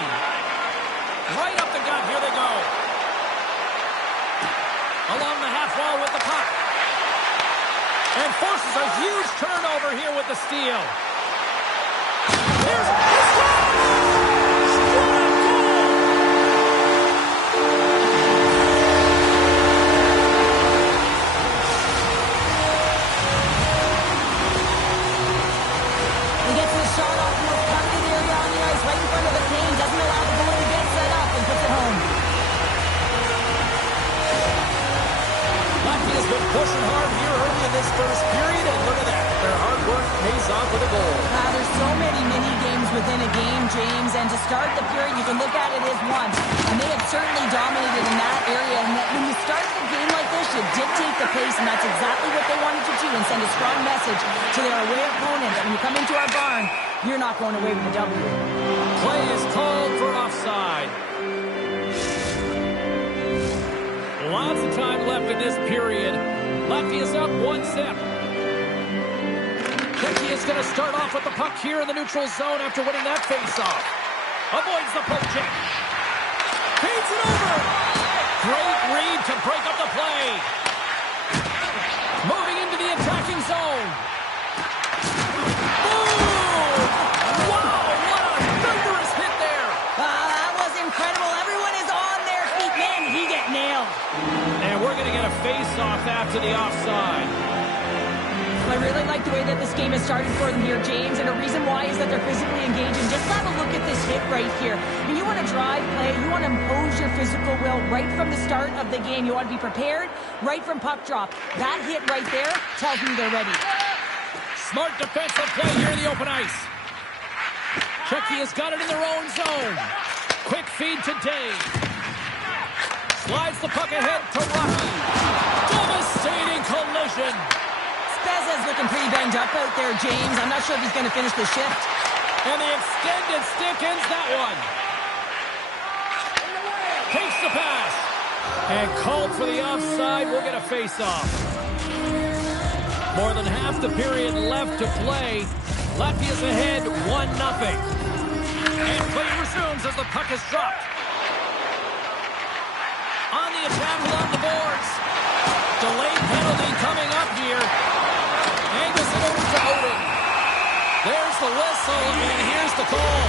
Right up the gut. Here they go. Along the half wall with the puck. And forces a huge turnover here with the steal. Here's a pushing hard here early in this first period, and look at that. Their hard work pays off with a goal. There's so many mini-games within a game, James, and to start the period, you can look at it as one. And they have certainly dominated in that area, and that when you start the game like this, you dictate the pace, and that's exactly what they wanted to do, and send a strong message to their away opponent that when you come into our barn, you're not going away with a W. Play is called for offside. Lots of time left in this period. Latvia's up 1-0. Latvia's going to start off with the puck here in the neutral zone after winning that faceoff. Avoids the poke check. Feeds it over. Great read to break up the play. Moving into the attacking zone. Boom! Wow, what a thunderous hit there. That was incredible. Everyone is on their feet. Man, did he get nailed. And we're going to get a face-off after the offside. I really like the way that this game has started for them here, James, and the reason why is that they're physically engaging. Just have a look at this hit right here. When you want to drive play, you want to impose your physical will right from the start of the game. You want to be prepared right from puck drop. That hit right there tells me they're ready. Smart defensive play here in the open ice. Czechia has got it in their own zone. Quick feed to Dave. Slides the puck ahead to Rocky. Devastating collision. Speza's looking pretty banged up out there, James. I'm not sure if he's going to finish the shift. And the extended stick ends that one. Takes the pass. And called for the offside. We'll get a face-off. More than half the period left to play. Latvia's ahead 1-0. And play resumes as the puck is dropped. On the attack along the boards. Delayed penalty coming up here. Angus it over to Odin. There's the whistle, and here's the call.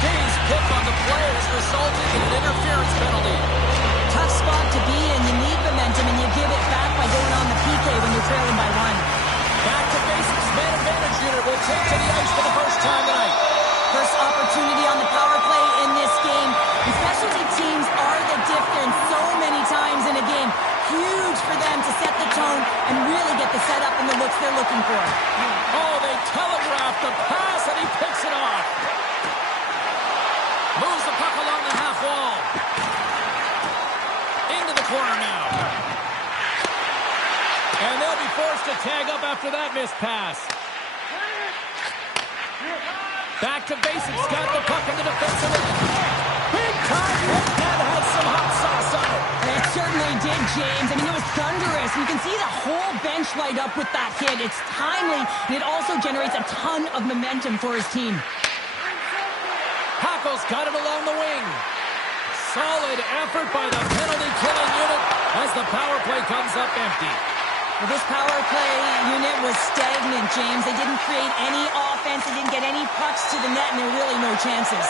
Dave's pick on the play has resulted in an interference penalty. Tough spot to be in. You need momentum, and you give it back by going on the PK when you're trailing by one. Back to basics. Man advantage unit will take to the ice for the first time tonight. First opportunity on the power play in this game. The specialty teams are the difference so many times in a game. Huge for them to set the tone and really get the setup and the looks they're looking for. Oh, they telegraphed the pass, and he picks it off. Moves the puck along the half wall. Into the corner now. And they'll be forced to tag up after that missed pass. Back to basics. Got the puck in the defensive end. Big time hit. That had some hot sauce on it. It certainly did, James. I mean, it was thunderous. You can see the whole bench light up with that hit. It's timely, and it also generates a ton of momentum for his team. Paco's got it along the wing. Solid effort by the penalty-killing unit as the power play comes up empty. Well, this power play unit was stagnant, James. They didn't create any offense. They didn't get any pucks to the net, and there were really no chances.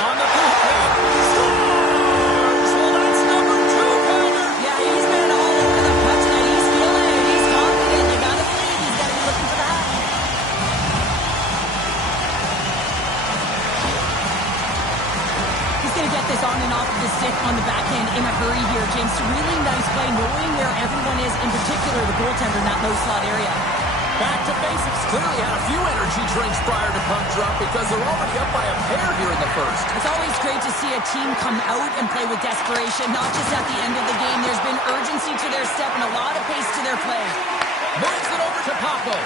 On the boot play. Scores! Well, that's number 2, Calder. Yeah, he's been all over the puck tonight. He's feeling it. He's confident. They got to believe he's got to be looking for that. He's going to get this on and off the stick on the backhand in a hurry here, James. Really nice play, knowing where everyone is, in particular the goaltender in that low slot area. Back to basics. Clearly had a few energy drinks prior to puck drop because they're already up by a pair here in the first. It's always great to see a team come out and play with desperation, not just at the end of the game. There's been urgency to their step and a lot of pace to their play. Moves it over to Paco.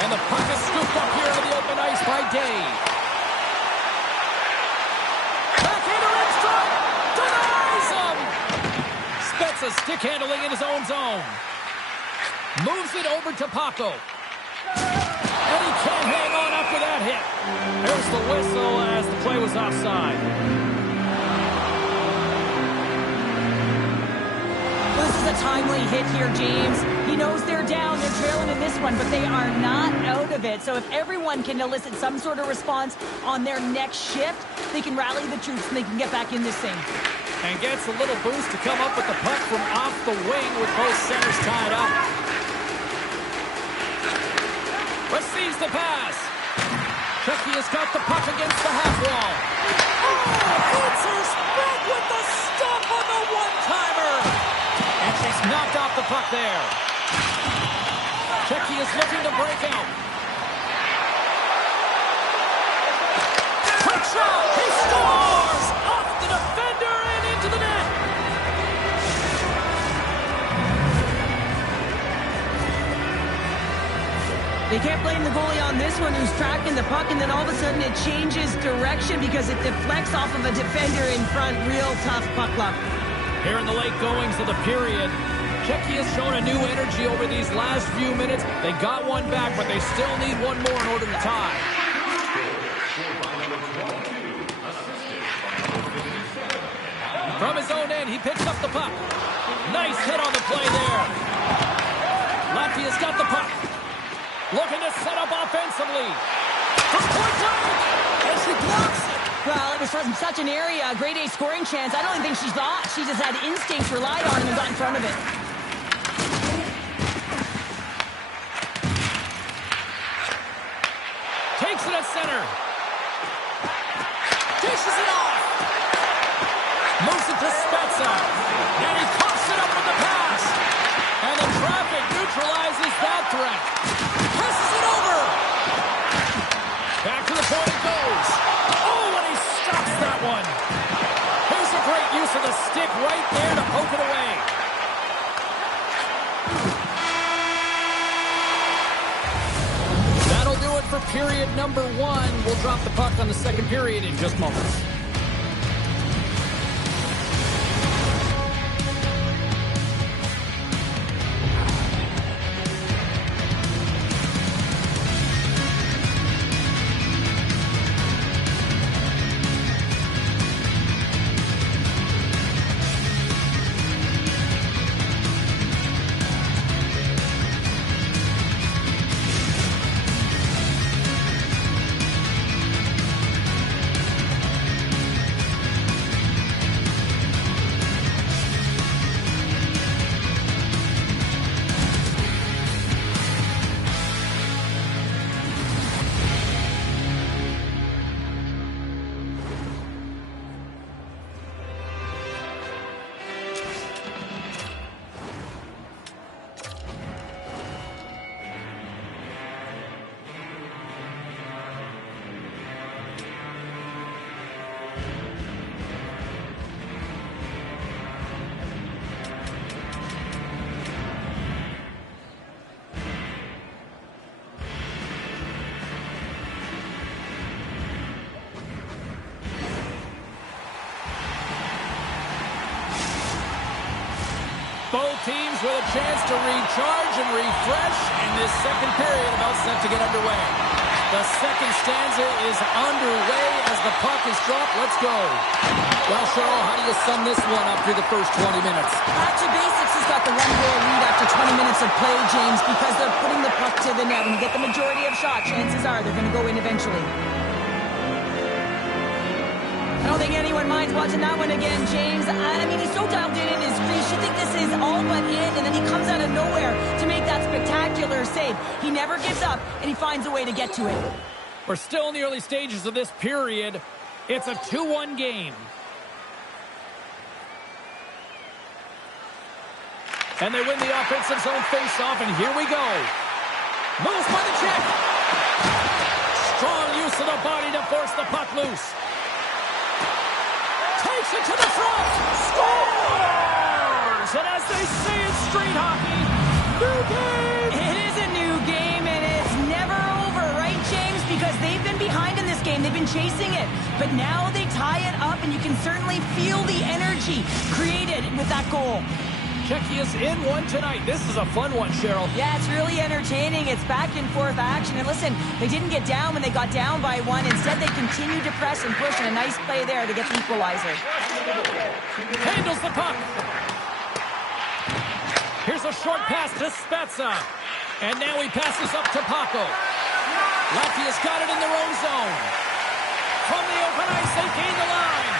And the puck is scooped up here into the open ice by Dave. Backhander in strike. Denies him. Spezza stick handling in his own zone. Moves it over to Paco. And he can't hang on after that hit. There's the whistle as the play was offside. This is a timely hit here, James. He knows they're down, they're trailing in this one, but they are not out of it. So if everyone can elicit some sort of response on their next shift, they can rally the troops and they can get back in this thing. And gets a little boost to come up with the puck from off the wing with both centers tied up. Receives the pass. Chucky has got the puck against the half wall. Oh, hits his back with the stop on the one-timer. And she's knocked off the puck there. Chucky is looking to break out. Quick shot. He scores! Off the defender and into the net. They can't blame the goalie on this one who's tracking the puck, and then all of a sudden it changes direction because it deflects off of a defender in front. Real tough puck luck. Here in the late goings of the period, Czechia has shown a new energy over these last few minutes. They got one back, but they still need one more in order to tie. From his own end, he picks up the puck. Nice hit on the play there. Latvia's got the puck. Looking to set up offensively. From point blank, and she blocks it. Well, it was from such an area, a grade A scoring chance. I don't even think she thought. She just had instincts, relied on him, and got in front of it. Takes it at center. Dishes it off. Moves it to Spezza. And he coughs it up with the pass. And the traffic neutralizes that threat. Passes it over. Back to the point it goes. Oh, and he stops that one. Here's a great use of the stick right there to poke it away. That'll do it for period number 1. We'll drop the puck on the second period in just moments. Both teams with a chance to recharge and refresh, and this second period about set to get underway. The second stanza is underway as the puck is dropped. Let's go. Well, Cheryl, how do you sum this one up through the first 20 minutes? Back to basics has got the one-goal lead after 20 minutes of play, James, because they're putting the puck to the net. When you get the majority of shots, chances are they're going to go in eventually. I don't think anyone minds watching that one again, James. I mean, he's so dialed in his crease. You think this is all but in, and then he comes out of nowhere to make that spectacular save. He never gives up, and he finds a way to get to it. We're still in the early stages of this period. It's a 2-1 game. And they win the offensive zone face-off, and here we go. Moves by the Czech. Strong use of the body to force the puck loose. Takes it to the front. Scores! And as they say in street hockey, new game! It is a new game, and it's never over, right, James? Because they've been behind in this game. They've been chasing it. But now they tie it up, and you can certainly feel the energy created with that goal. Czechia's in one tonight. This is a fun one, Cheryl. Yeah, it's really entertaining. It's back and forth action. And listen, they didn't get down when they got down by one. Instead, they continued to press and push, and a nice play there to get the equalizer. Handles the puck. Here's a short pass to Spezza. And now he passes up to Paco. Latvia's got it in their own zone. From the open ice, they gain the line.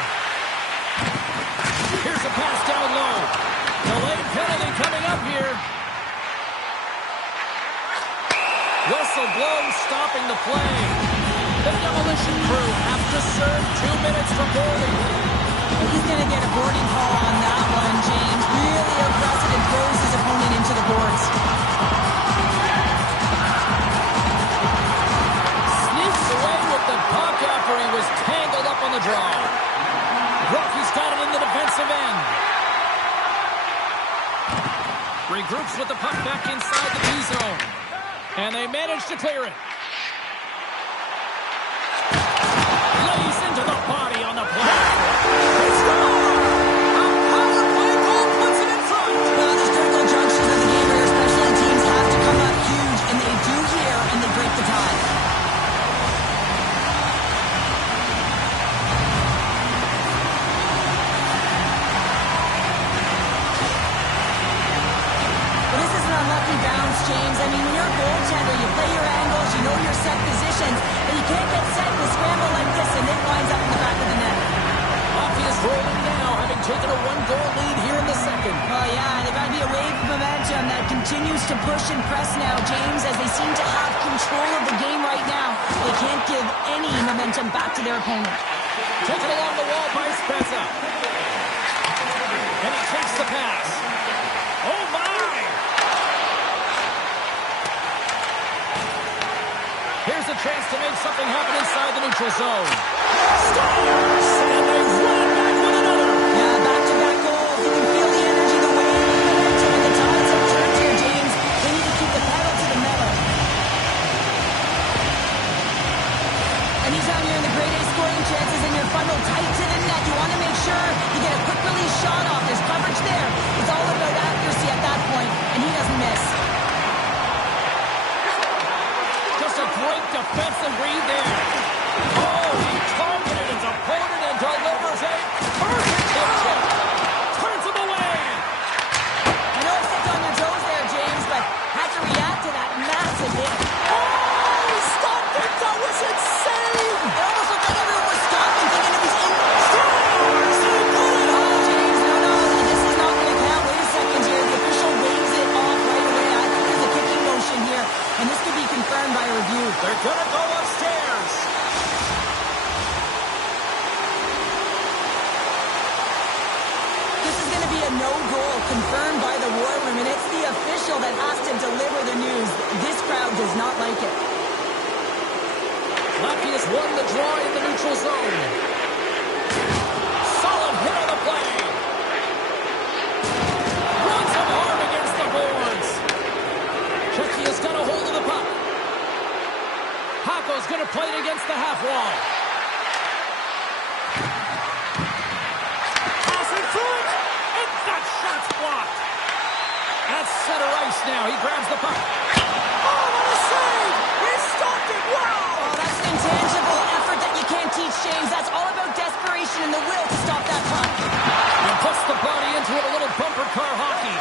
Here's a pass down low. Delayed penalty coming up here. Whistle blows, stopping the play. The demolition crew have to serve 2 minutes for goalie. He's going to get a boarding call on that one, James. Really aggressive and throws his opponent into the boards. Sneaks away with the puck after he was tangled up on the draw. Rocky's got it in the defensive end. Regroups with the puck back inside the D-zone. And they manage to clear it. Lays into the body on the play. They score! A power play goal puts it in front. Well, there's critical junctions of the game where especially teams have to come up huge, and they do here, and they break the tie. James, I mean, when you're a goaltender, you play your angles, you know your set positions, and you can't get set in a scramble like this, and it winds up in the back of the net. Hockey is rolling now, having taken a one-goal lead here in the second. Oh, yeah, there's got to be a wave of momentum that continues to push and press now, James, as they seem to have control of the game right now. They can't give any momentum back to their opponent. Taken along the wall by Spezza. And he takes the pass. Oh, my! Here's a chance to make something happen inside the neutral zone. Scores! And they run back with another. Yeah, back-to-back goals. You can feel the energy, the wave, the momentum, and the tides have turned here, James. They need to keep the pedal to the metal. Anytime you're in the grade A scoring chances and you're funneled tight to the net, you want to make sure you get a quick release shot off. There's coverage there. It's all about accuracy at that point, and he doesn't miss. Great defensive read there. Oh, he targeted his opponent and delivers a perfect hit check. Turns him away. I know it stepped on your toes there, James, but had to react to that massive hit. Oh, he stopped it. That was insane. It almost looked like everyone was stopping, thinking it was in. Scores! He pulled it off. James, no, this is not going to count. Wait a second here. The official waves it off right away. I think there's a kicking motion here, and this could be confirmed by a review. They're going to go upstairs. This is going to be a no-goal confirmed by the War Room, and it's the official that has to deliver the news. This crowd does not like it. Latvia's won the draw in the neutral zone. Solid hit on the play. Runs him hard against the boards. Czechia's got a hold of the puck. Paco's going to play it against the half wall. Pass in front, and that shot's blocked. That's center ice now. He grabs the puck. Oh, what a save! He stopped it. Wow! Oh, that's an intangible effort that you can't teach, James. That's all about desperation and the will to stop that puck. And puts the body into it, a little bumper car hockey.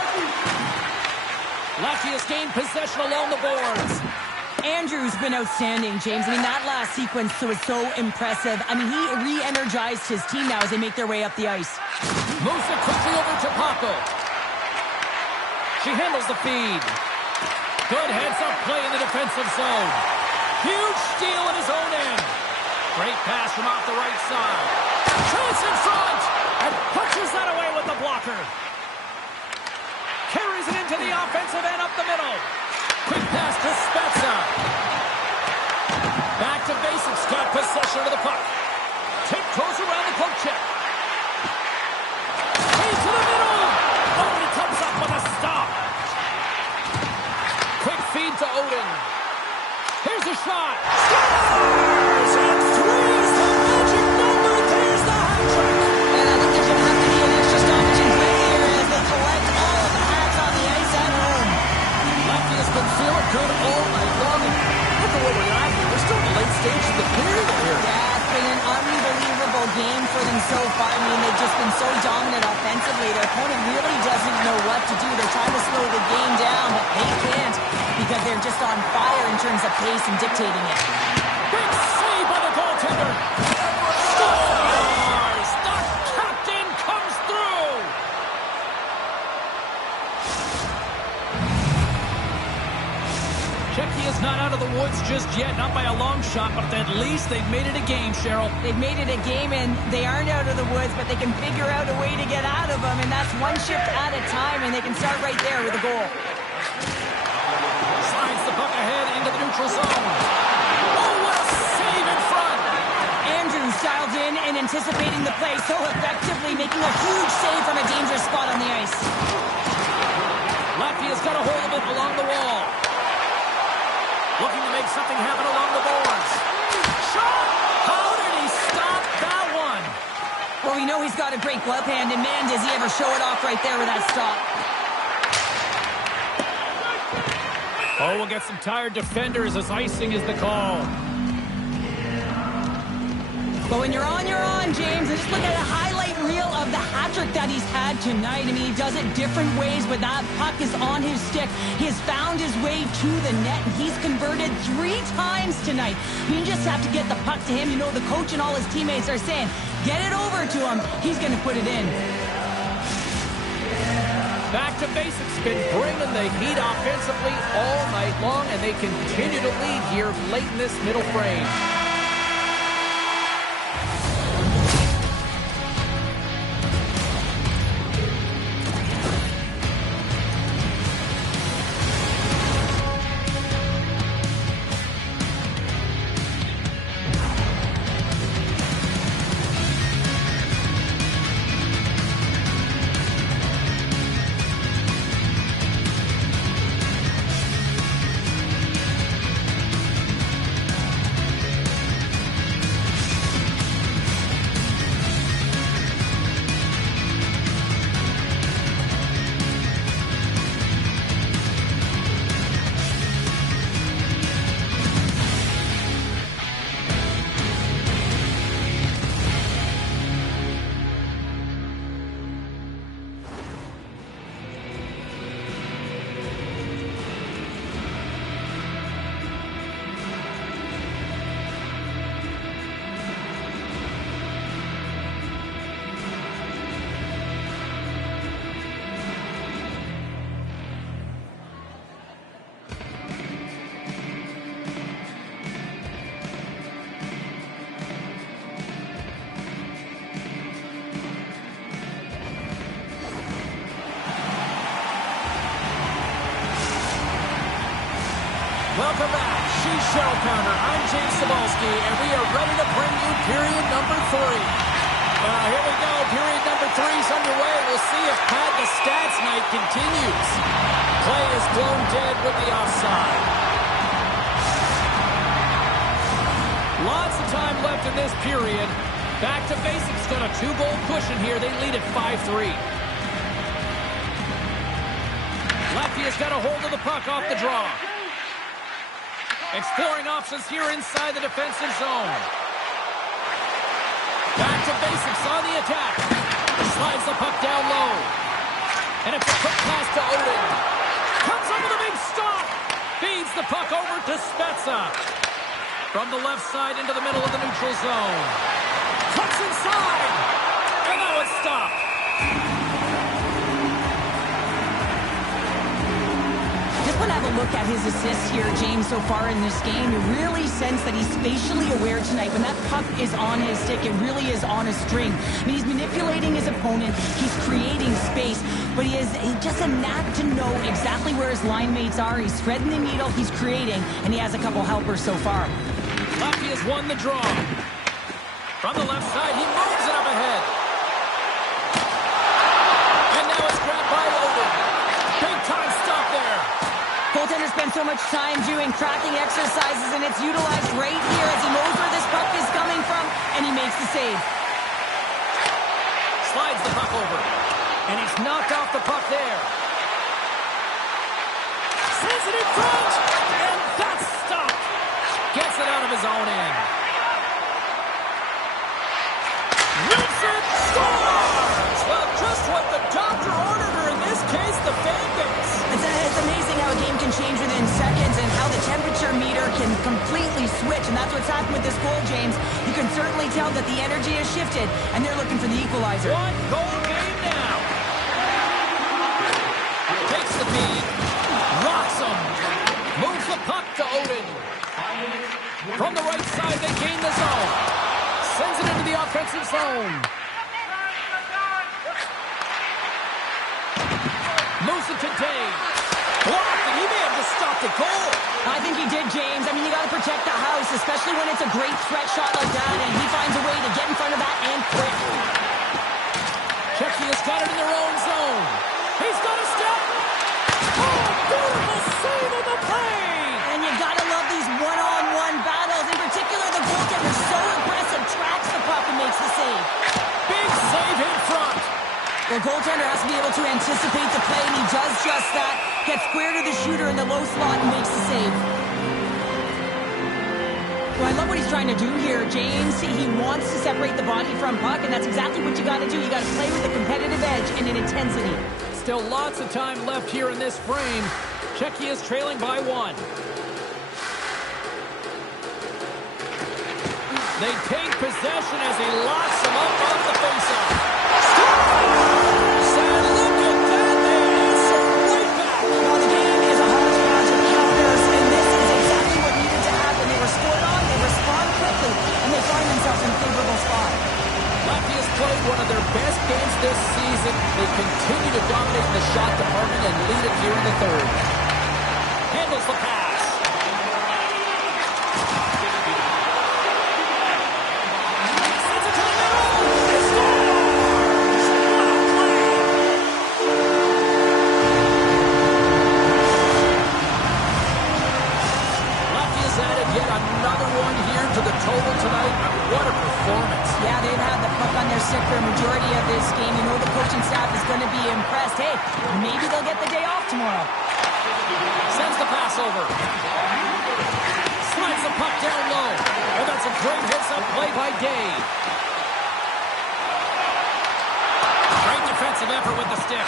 Latvia's gained possession along the boards. Andrew's been outstanding, James. I mean, that last sequence was so impressive. I mean, he re-energized his team now as they make their way up the ice. Moves it quickly over to Paco. She handles the feed. Good heads-up play in the defensive zone. Huge steal in his own end. Great pass from off the right side. Chance in front! And punches that away with the blocker. Carries it to the offensive end up the middle. Quick pass to Spezza. Back to basics. Got possession of the puck. Tiptoes around the poke check. Into the middle. Oh, he comes up with a stop. Quick feed to Odin. Here's a shot. Scores! And three's the magic number. There's the hat trick. And I think there's going to have to be an extra stoppage in play here as they collect all of the hats on the ice at home. Latvia's been feeling good all night long. Look at what we're at here. We're still in the late stage of the period here. Yeah, it's been an unbelievable game for them so far. I mean, they've just been so dominant offensively. Their opponent really doesn't know what to do. They're trying to slow the game down, but they can't because they're just on fire in terms of pace and dictating it. Big save by the goaltender. Scores! The captain comes through. Czechia is not out of the woods just yet, not by a long shot, but at least they've made it a game, Cheryl. They've made it a game, and they aren't out of the woods, but they can figure out a way to get out of them, and that's one shift at a time, and they can start right there with a goal. Slides the puck ahead into the neutral zone. Oh, what a save in front! Andrews dialed in and anticipating the play so effectively, making a huge save from a dangerous spot on the ice. Latvia's got a hold of it along the wall. Looking to make something happen along the boards. Shot! How did he stop that one? Well, we know he's got a great glove hand, and man, does he ever show it off right there with that stop. Oh, we'll get some tired defenders as icing is the call. But when you're on, James. And just look at a highlight reel of the hat-trick that he's had tonight. I mean, he does it different ways, but that puck is on his stick. He has found his way to the net, and he's converted 3 times tonight. You just have to get the puck to him. You know, the coach and all his teammates are saying, get it over to him. He's going to put it in. Back to basics. Been bringing the heat offensively all night long, and they continue to lead here late in this middle frame. Welcome back. She's Cheryl Pounder. I'm James Cebulski, and we are ready to bring you period number 3. Here we go. Period number 3 is underway. We'll see if Pad the Stats night continues. Play is blown dead with the offside. Lots of time left in this period. Back to basics. Got a 2-goal cushion here. They lead at 5-3. Latvia's got a hold of the puck off the draw. Exploring options here inside the defensive zone. Back to basics on the attack. Slides the puck down low. And it's a quick pass to Odin. Comes up with a big stop. Feeds the puck over to Spezza. From the left side into the middle of the neutral zone. Cuts inside. And now it's stopped. want to have a look at his assists here, James, so far in this game. You really sense that he's spatially aware tonight. When that puck is on his stick, it really is on a string. I mean, he's manipulating his opponent. He's creating space. But he has just a knack to know exactly where his line mates are. He's threading the needle. He's creating. And he has a couple helpers so far. Lefty has won the draw. From the left side, he moves it up ahead. And now it's grabbed by Oden. Big time stop there. Goaltender spends so much time doing tracking exercises, and it's utilized right here as he knows where this puck is coming from, and he makes the save. Slides the puck over. And he's knocked off the puck there. Sends it in front. And that's stopped. Gets it out of his own end. Rips it. Scores! Well, just what the doctor ordered her in this case, the fan base. It's amazing how a game can change within seconds and how the temperature meter can completely switch. And that's what's happened with this goal, James. You can certainly tell that the energy has shifted, and they're looking for the equalizer. One goal game now. Takes the feed. Rocks him. Moves the puck to Oden. From the right side, they gain the zone. Sends it into the offensive zone. Moves it to Dave. Blocked, and he may have just stopped the goal. I think he did, James. I mean, you got to protect the house, especially when it's a great threat shot like that, and he finds a way to get in front of that and quick. Czechia has got it in their own zone. He's got a step. Oh, beautiful save on the play. And you got to love these one-on-one battles. In particular, the goaltender so aggressive, tracks the puck and makes the save. Big save in front. The goaltender has to be able to anticipate the play, and he does just that. Gets square to the shooter in the low slot and makes the save. Well, I love what he's trying to do here, James. He wants to separate the body from puck, and that's exactly what you got to do. You got to play with a competitive edge and an intensity. Still lots of time left here in this frame. Czechia is trailing by 1. They take possession as he locks him up off the faceoff. And look at that, they answer right back. Well, the game is a hodgepodge of counters, and this is exactly what needed to happen. They were scored on, they respond quickly, and they find themselves in a favorable spot. Lefty has played one of their best games this season. They continue to dominate in the shot department and lead it here in the third. Handles the pass. Total tonight. What a performance. Yeah, they've had the puck on their stick for a majority of this game. You know the coaching staff is going to be impressed. Hey, maybe they'll get the day off tomorrow. Sends the pass over. Slides the puck down low. Oh, that's a great hits-up play by Dave. Great defensive effort with the stick.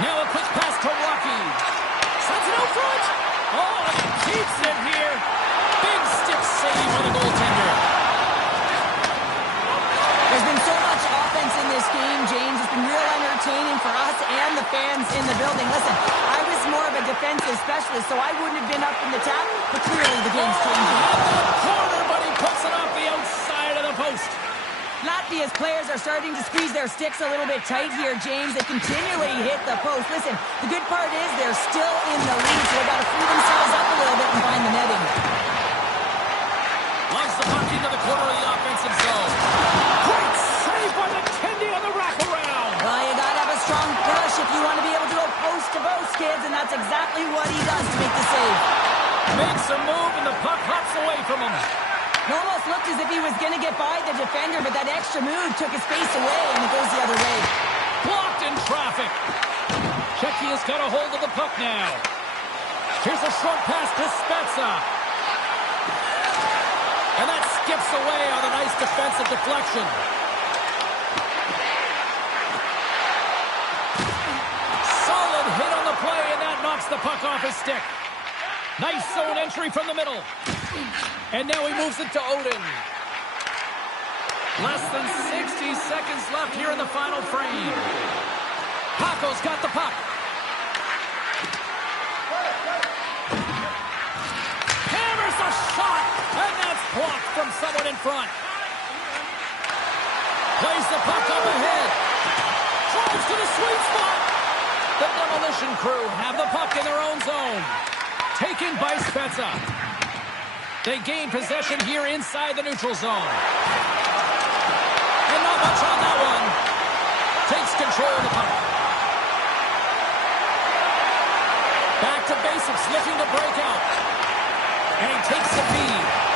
Now a quick pass to Rocky. Sends it out front. Oh, and he keeps it here. Big stick save for the goaltender. There's been so much offense in this game, James. It's been real entertaining for us and the fans in the building. Listen, I was more of a defensive specialist, so I wouldn't have been up in the tap, but clearly the game's changing. At the corner, but he puts it off the outside of the post. Latvia's players are starting to squeeze their sticks a little bit tight here, James. They continually hit the post. Listen, the good part is they're still in the lead, so they've got to free themselves up a little bit and find the netting. Launch the puck into the corner of the offensive zone. Great save by McKenzie on the wraparound. Well, you got to have a strong push if you want to be able to go post to post, kids, and that's exactly what he does to make the save. Makes a move, and the puck hops away from him. It almost looked as if he was going to get by the defender, but that extra move took his face away, and it goes the other way. Blocked in traffic. Czechia's got a hold of the puck now. Here's a short pass to Spezza. And that skips away on a nice defensive deflection. Solid hit on the play, and that knocks the puck off his stick. Nice zone entry from the middle. And now he moves it to Oden. Less than 60 seconds left here in the final frame. Paco's got the puck. from someone in front. Plays the puck up ahead. Drives to the sweet spot. The Demolition Crew have the puck in their own zone. Taken by Spezza. They gain possession here inside the neutral zone. And not much on that one. Takes control of the puck. Back to basics, looking to break out. And he takes the feed.